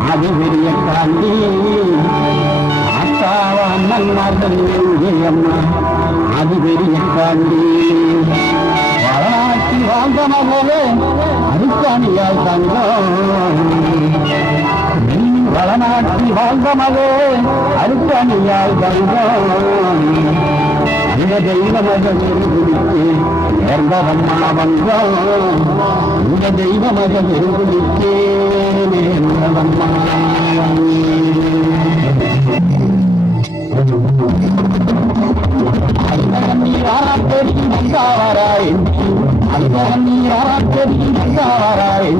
அது பெரிய காந்தி அக்காவ அண்ணல்மார்கள் எங்கே அம்மா அது பெரிய காந்தி வளநாட்டி வாழ்ந்த மகளே அருக்காணியால் தங்கம் வளநாட்டி வாழ்ந்த மகளே அருக்காணியால் தங்கம் அந்த தெய்வ மகள் நேர்ந்தவம்மா வந்தோம் இந்த தெய்வ மகள் இருந்துவிட்டே நேர்ந்தவம்மா நீராராப்பெரி வந்தாவராய் அந்த நீராராப்பெரி வந்தாவராய்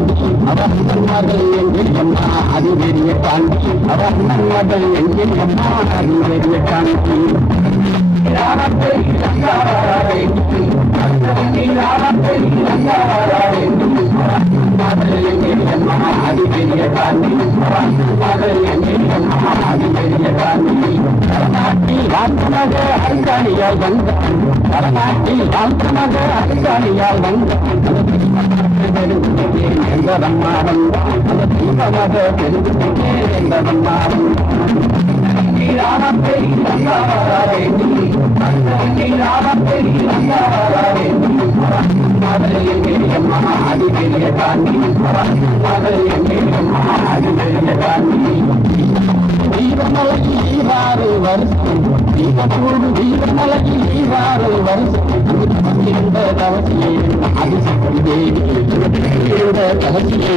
அவர் மகள் எங்கள் அம்மா அது பெரிய காந்தி அவர் மகள் எங்கள் அம்மா அது பெரிய காந்தி நீராராப்பெரி வந்தாவராய் நீராராப்பெரி வந்தாவராய் மகள் எங்கள் அம்மா அது பெரிய காந்தி மகள் எங்கள் அம்மா அது பெரிய காந்தி வாழ்த்தமாக அருங்காணியால் வந்தான் வடநாட்டில் வாழ்த்தமாக அருங்காணியால் வந்தான் எந்தவம்மா வந்தான் அந்த தீபமாக தெரிந்துகொண்டே எந்தவம்மா நீராரப்பெரி வந்தாவராய் நீராரப்பெரி வந்தாவராய் மகள் எங்கள் அம்மா அது பெரிய காந்தி மகள் எங்கள் அம்மா அது பெரிய காந்தி தீபமலையில் ஈராறு வருஷம் தீபத்தோடு தீபமலையில் ஈராறு வருஷம் இருந்த தவசியே அதிசயந்தே இருந்த தவசியே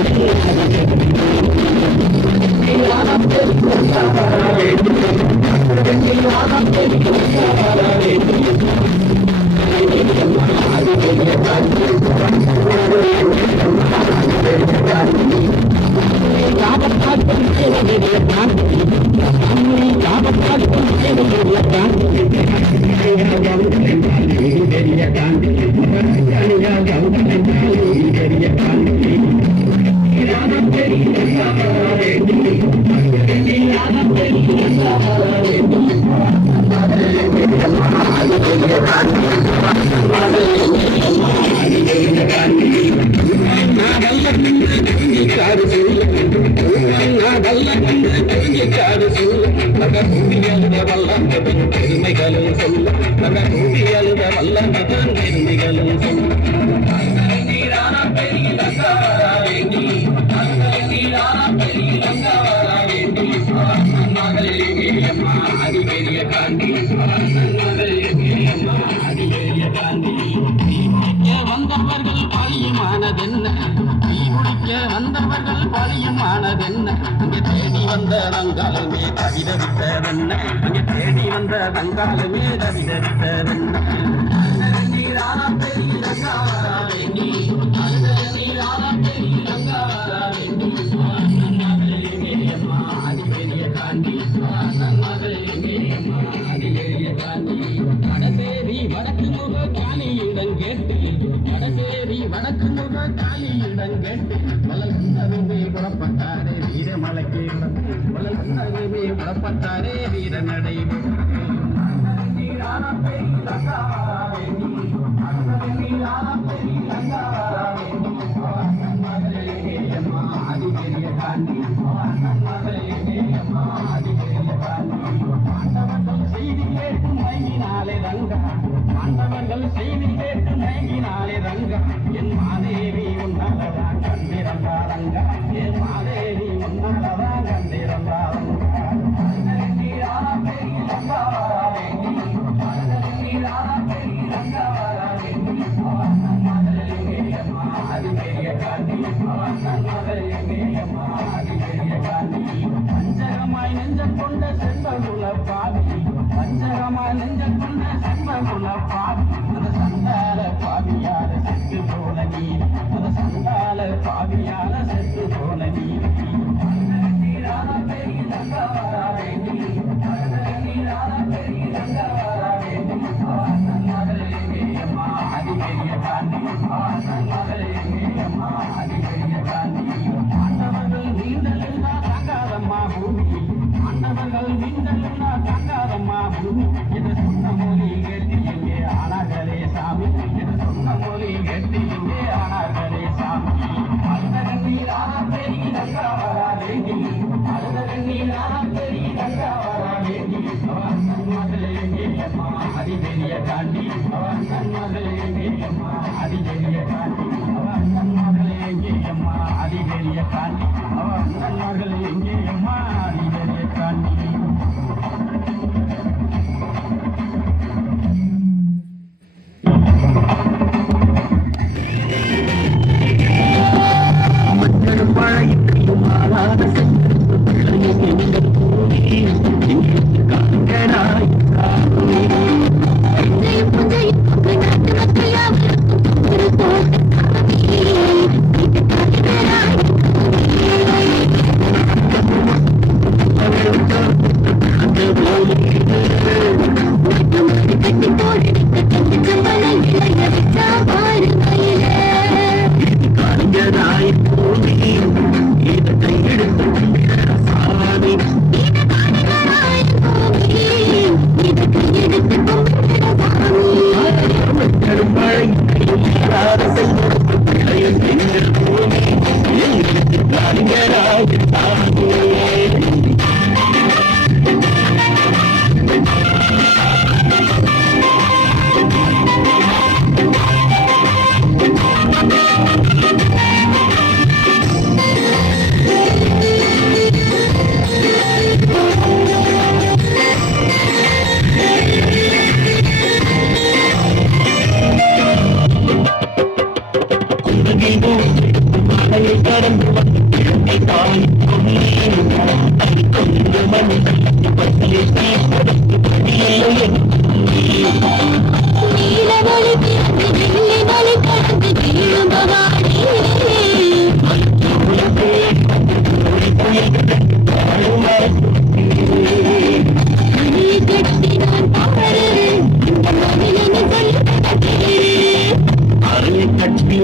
வந்தவர்கள் பாலியமானதென்ன வந்தவர்கள் பாலியமானதென்ன அங்கே தேடி வந்த வங்காளமே கவித விட்டதென்ன அங்கே தேடி வந்த வங்காளமே கவித விட்டதென்ன வடசேரி வடக்கு முக காலியிடம் கேட்டு வடசேரி வடக்கு முக காலியிடம் கேட்டு வளர்ந்ததுமே புறப்பட்டாரே வீரமலைக்கு வளர்ந்ததுமே புறப்பட்டாரே வீரநடை செய்தி கேட்டு மயங்கினாலே ரங்கா ஆண்டவர்கள் செய்தி கேட்டு மயங்கினாலே ரங்கா என் மாதேவி உன்னலவா கண்டிரங்கா ரங்கா என் மாதேவி உன்னலவா கண்டிரங்கா கொண்ட செல்வகுல பாவி பஞ்சகமா நெஞ்ச கொண்ட செல்வகுல பாவி அந்த சண்டால பாவியால செத்து போல நீ அந்த சண்டால பாவியால செத்து போல நீ நீரான பெரிய தங்கவரா வேண்டி நீரான பெரிய தங்கவரா வேண்டி மகளே அம்மா அதி பெரிய காந்தி மகளே அம்மா அதி பெரிய காந்தி ஆண்டவர்கள் நீண்டலெல்லா தாங்காதம்மா பூமி ஆண்டவர்கள் நீண்டலெல்லா தாங்காதம்மா பூமி இது சொன்ன மொழி கேட்டு எங்கே ஆனார்களே சாமி இது சொன்ன மொழி கேட்டு எங்கே ஆனார்களே சாமி அழுத கண்ணீரான பெரிய தங்கா வரா வேண்டி அழுத கண்ணீரான பெரிய தங்கா வரா வேண்டி அவன் மகளே எங்கே அம்மா அதி பெரிய காண்டி அவன் மகளே எங்கே அம்மா அதி பெரிய காண்டி அவன் மகளே எங்கே அம்மா அதி பெரிய காண்டி அவன் மகளே எங்கே அம்மா அதி பெரிய காண்டி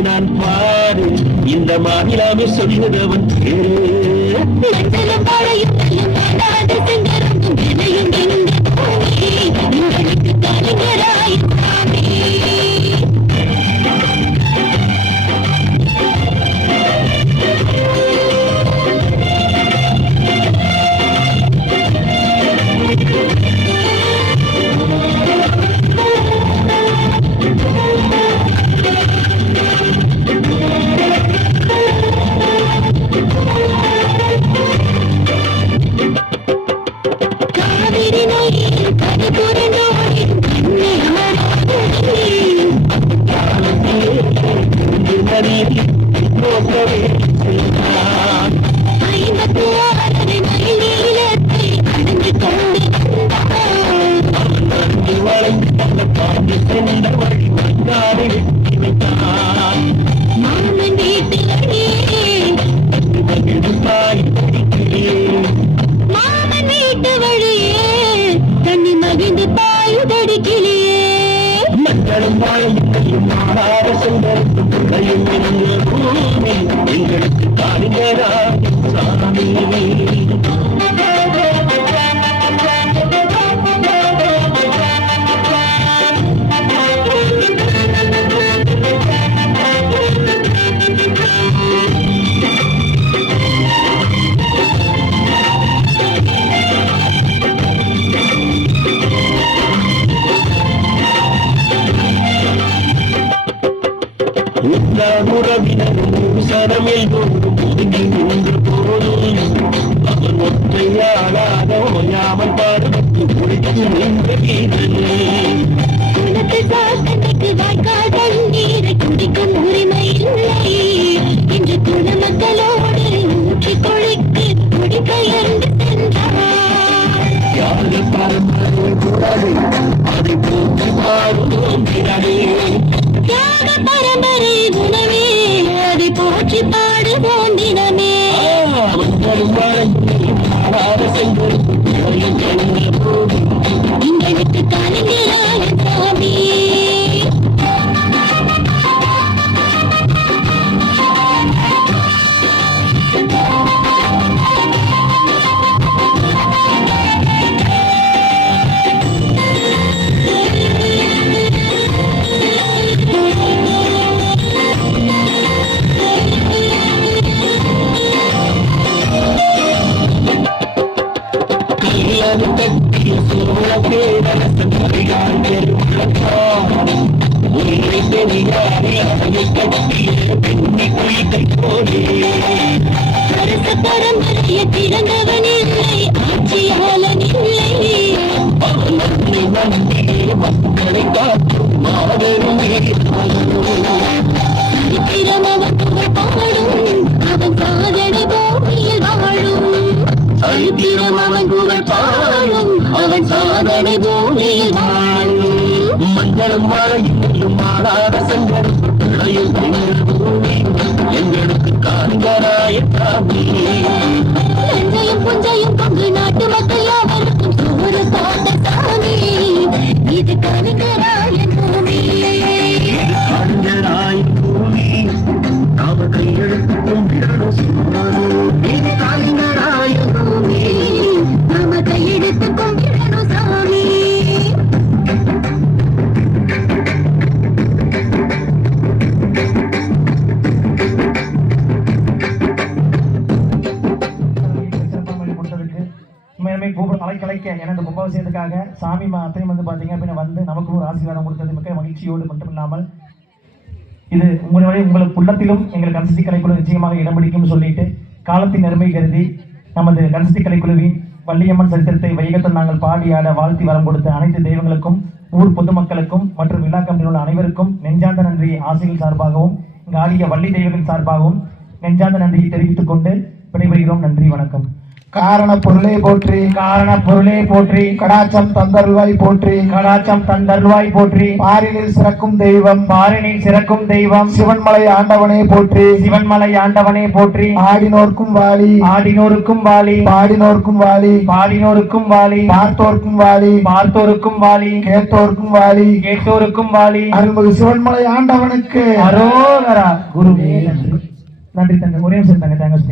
நான் பாரு இந்த மாநிலாமே சொல்லுதவன் எங்களுக்கு காணிங்கரா சாமி உறவினரும் சனமில் ஒதுங்கி நின்று போதும் அவர் ஒற்றையாளாக ஓயாமல் பாடுபட்டு குடித்து நின்ற கீதனே குடிக்கும் உரிமை இல்லை இன்று குல மக்களோடு ஊற்றி கொழிக்கு குடிபெயர்ந்து சென்றார் தியாக பரம்பரை குணமே அதை போற்றி பாடுவோம் தினமே இங்கே விட்டு காணுகிறாய் சாமி அரச பரம்பரையை பிறந்தவன் இல்லை ஆட்சியாளன் இல்லை சரித்திரம் அவன் புகழ் பாடும் அவன் சாதனை பூமியில் வாழும் சரித்திரம் அவன் புகழ் பாடும் அவன் சாதனை பூமியில் வாழும் மஞ்சளும் மழையும் மாறாத சங்கடம் எங்களுக்கு காண்கராய நஞ்சையும் புஞ்சையும் பங்கு நாட்டு மக்கள் யாவருக்கும் சோறு சாட்ட சாமி இது காண்கராய பூமி காண்கராய பூமி நாம கையெழுத்தும் இது காண்கராய பூமி நாம கையெழுத்துக்கும் விடணும் சாமி கலைக்க எனது கும்பாபிஷேகத்துக்காக சாமி அத்தனை வந்து பார்த்தீங்க அப்படின்னு வந்து நமக்கு ஒரு ஆசீர்வாதம் கொடுத்தது மிக்க மகிழ்ச்சியோடு மட்டும் இல்லாமல் இது உங்களுடைய உங்களுக்கு உள்ளத்திலும் எங்கள் கன்சஸ்டி கலைக்குழு நிச்சயமாக இடம் பிடிக்கும் சொல்லிட்டு காலத்தின் அருமை கருதி நமது கன்சஸ்டி கலைக்குழுவின் வள்ளியம்மன் சரித்திரத்தை வைகத்தில் நாங்கள் பாடியாட வாழ்த்தி வரம் கொடுத்த அனைத்து தெய்வங்களுக்கும் ஊர் பொதுமக்களுக்கும் மற்றும் விழா கமிட்டியில் உள்ள அனைவருக்கும் நெஞ்சார்ந்த நன்றி ஆசைகள் சார்பாகவும் இங்கு ஆடிய வள்ளி தெய்வங்கள் சார்பாகவும் நெஞ்சார்ந்த நன்றியை தெரிவித்துக் கொண்டு விடைபெறுகிறோம். நன்றி, வணக்கம். காரண பொருளே போற்றி காரண பொருளே போற்றி கடாச்சம் தந்தருள்வாய் போற்றி கடாச்சம் தந்தருள்வாய் போற்றி பாரினில் சிறக்கும் தெய்வம் பாரினில் சிறக்கும் தெய்வம் சிவன்மலை ஆண்டவனே போற்றி சிவன்மலை ஆண்டவனே போற்றி ஆடினோர்க்கும் வாலி ஆடினோருக்கும் வாலி பாடினோர்க்கும் வாலி பாடினோருக்கும் வாலி பார்த்தோர்க்கும் வாலி பார்த்தோருக்கும் வாலி கேட்டோர்க்கும் வாலி கேட்டோருக்கும் வாலி அருள்மிகு சிவன்மலை ஆண்டவனுக்கு அரோகரா. குருவே நன்றி. நன்றி தங்க. ஒரே நிமிஷம் தங்க. தேங்காய்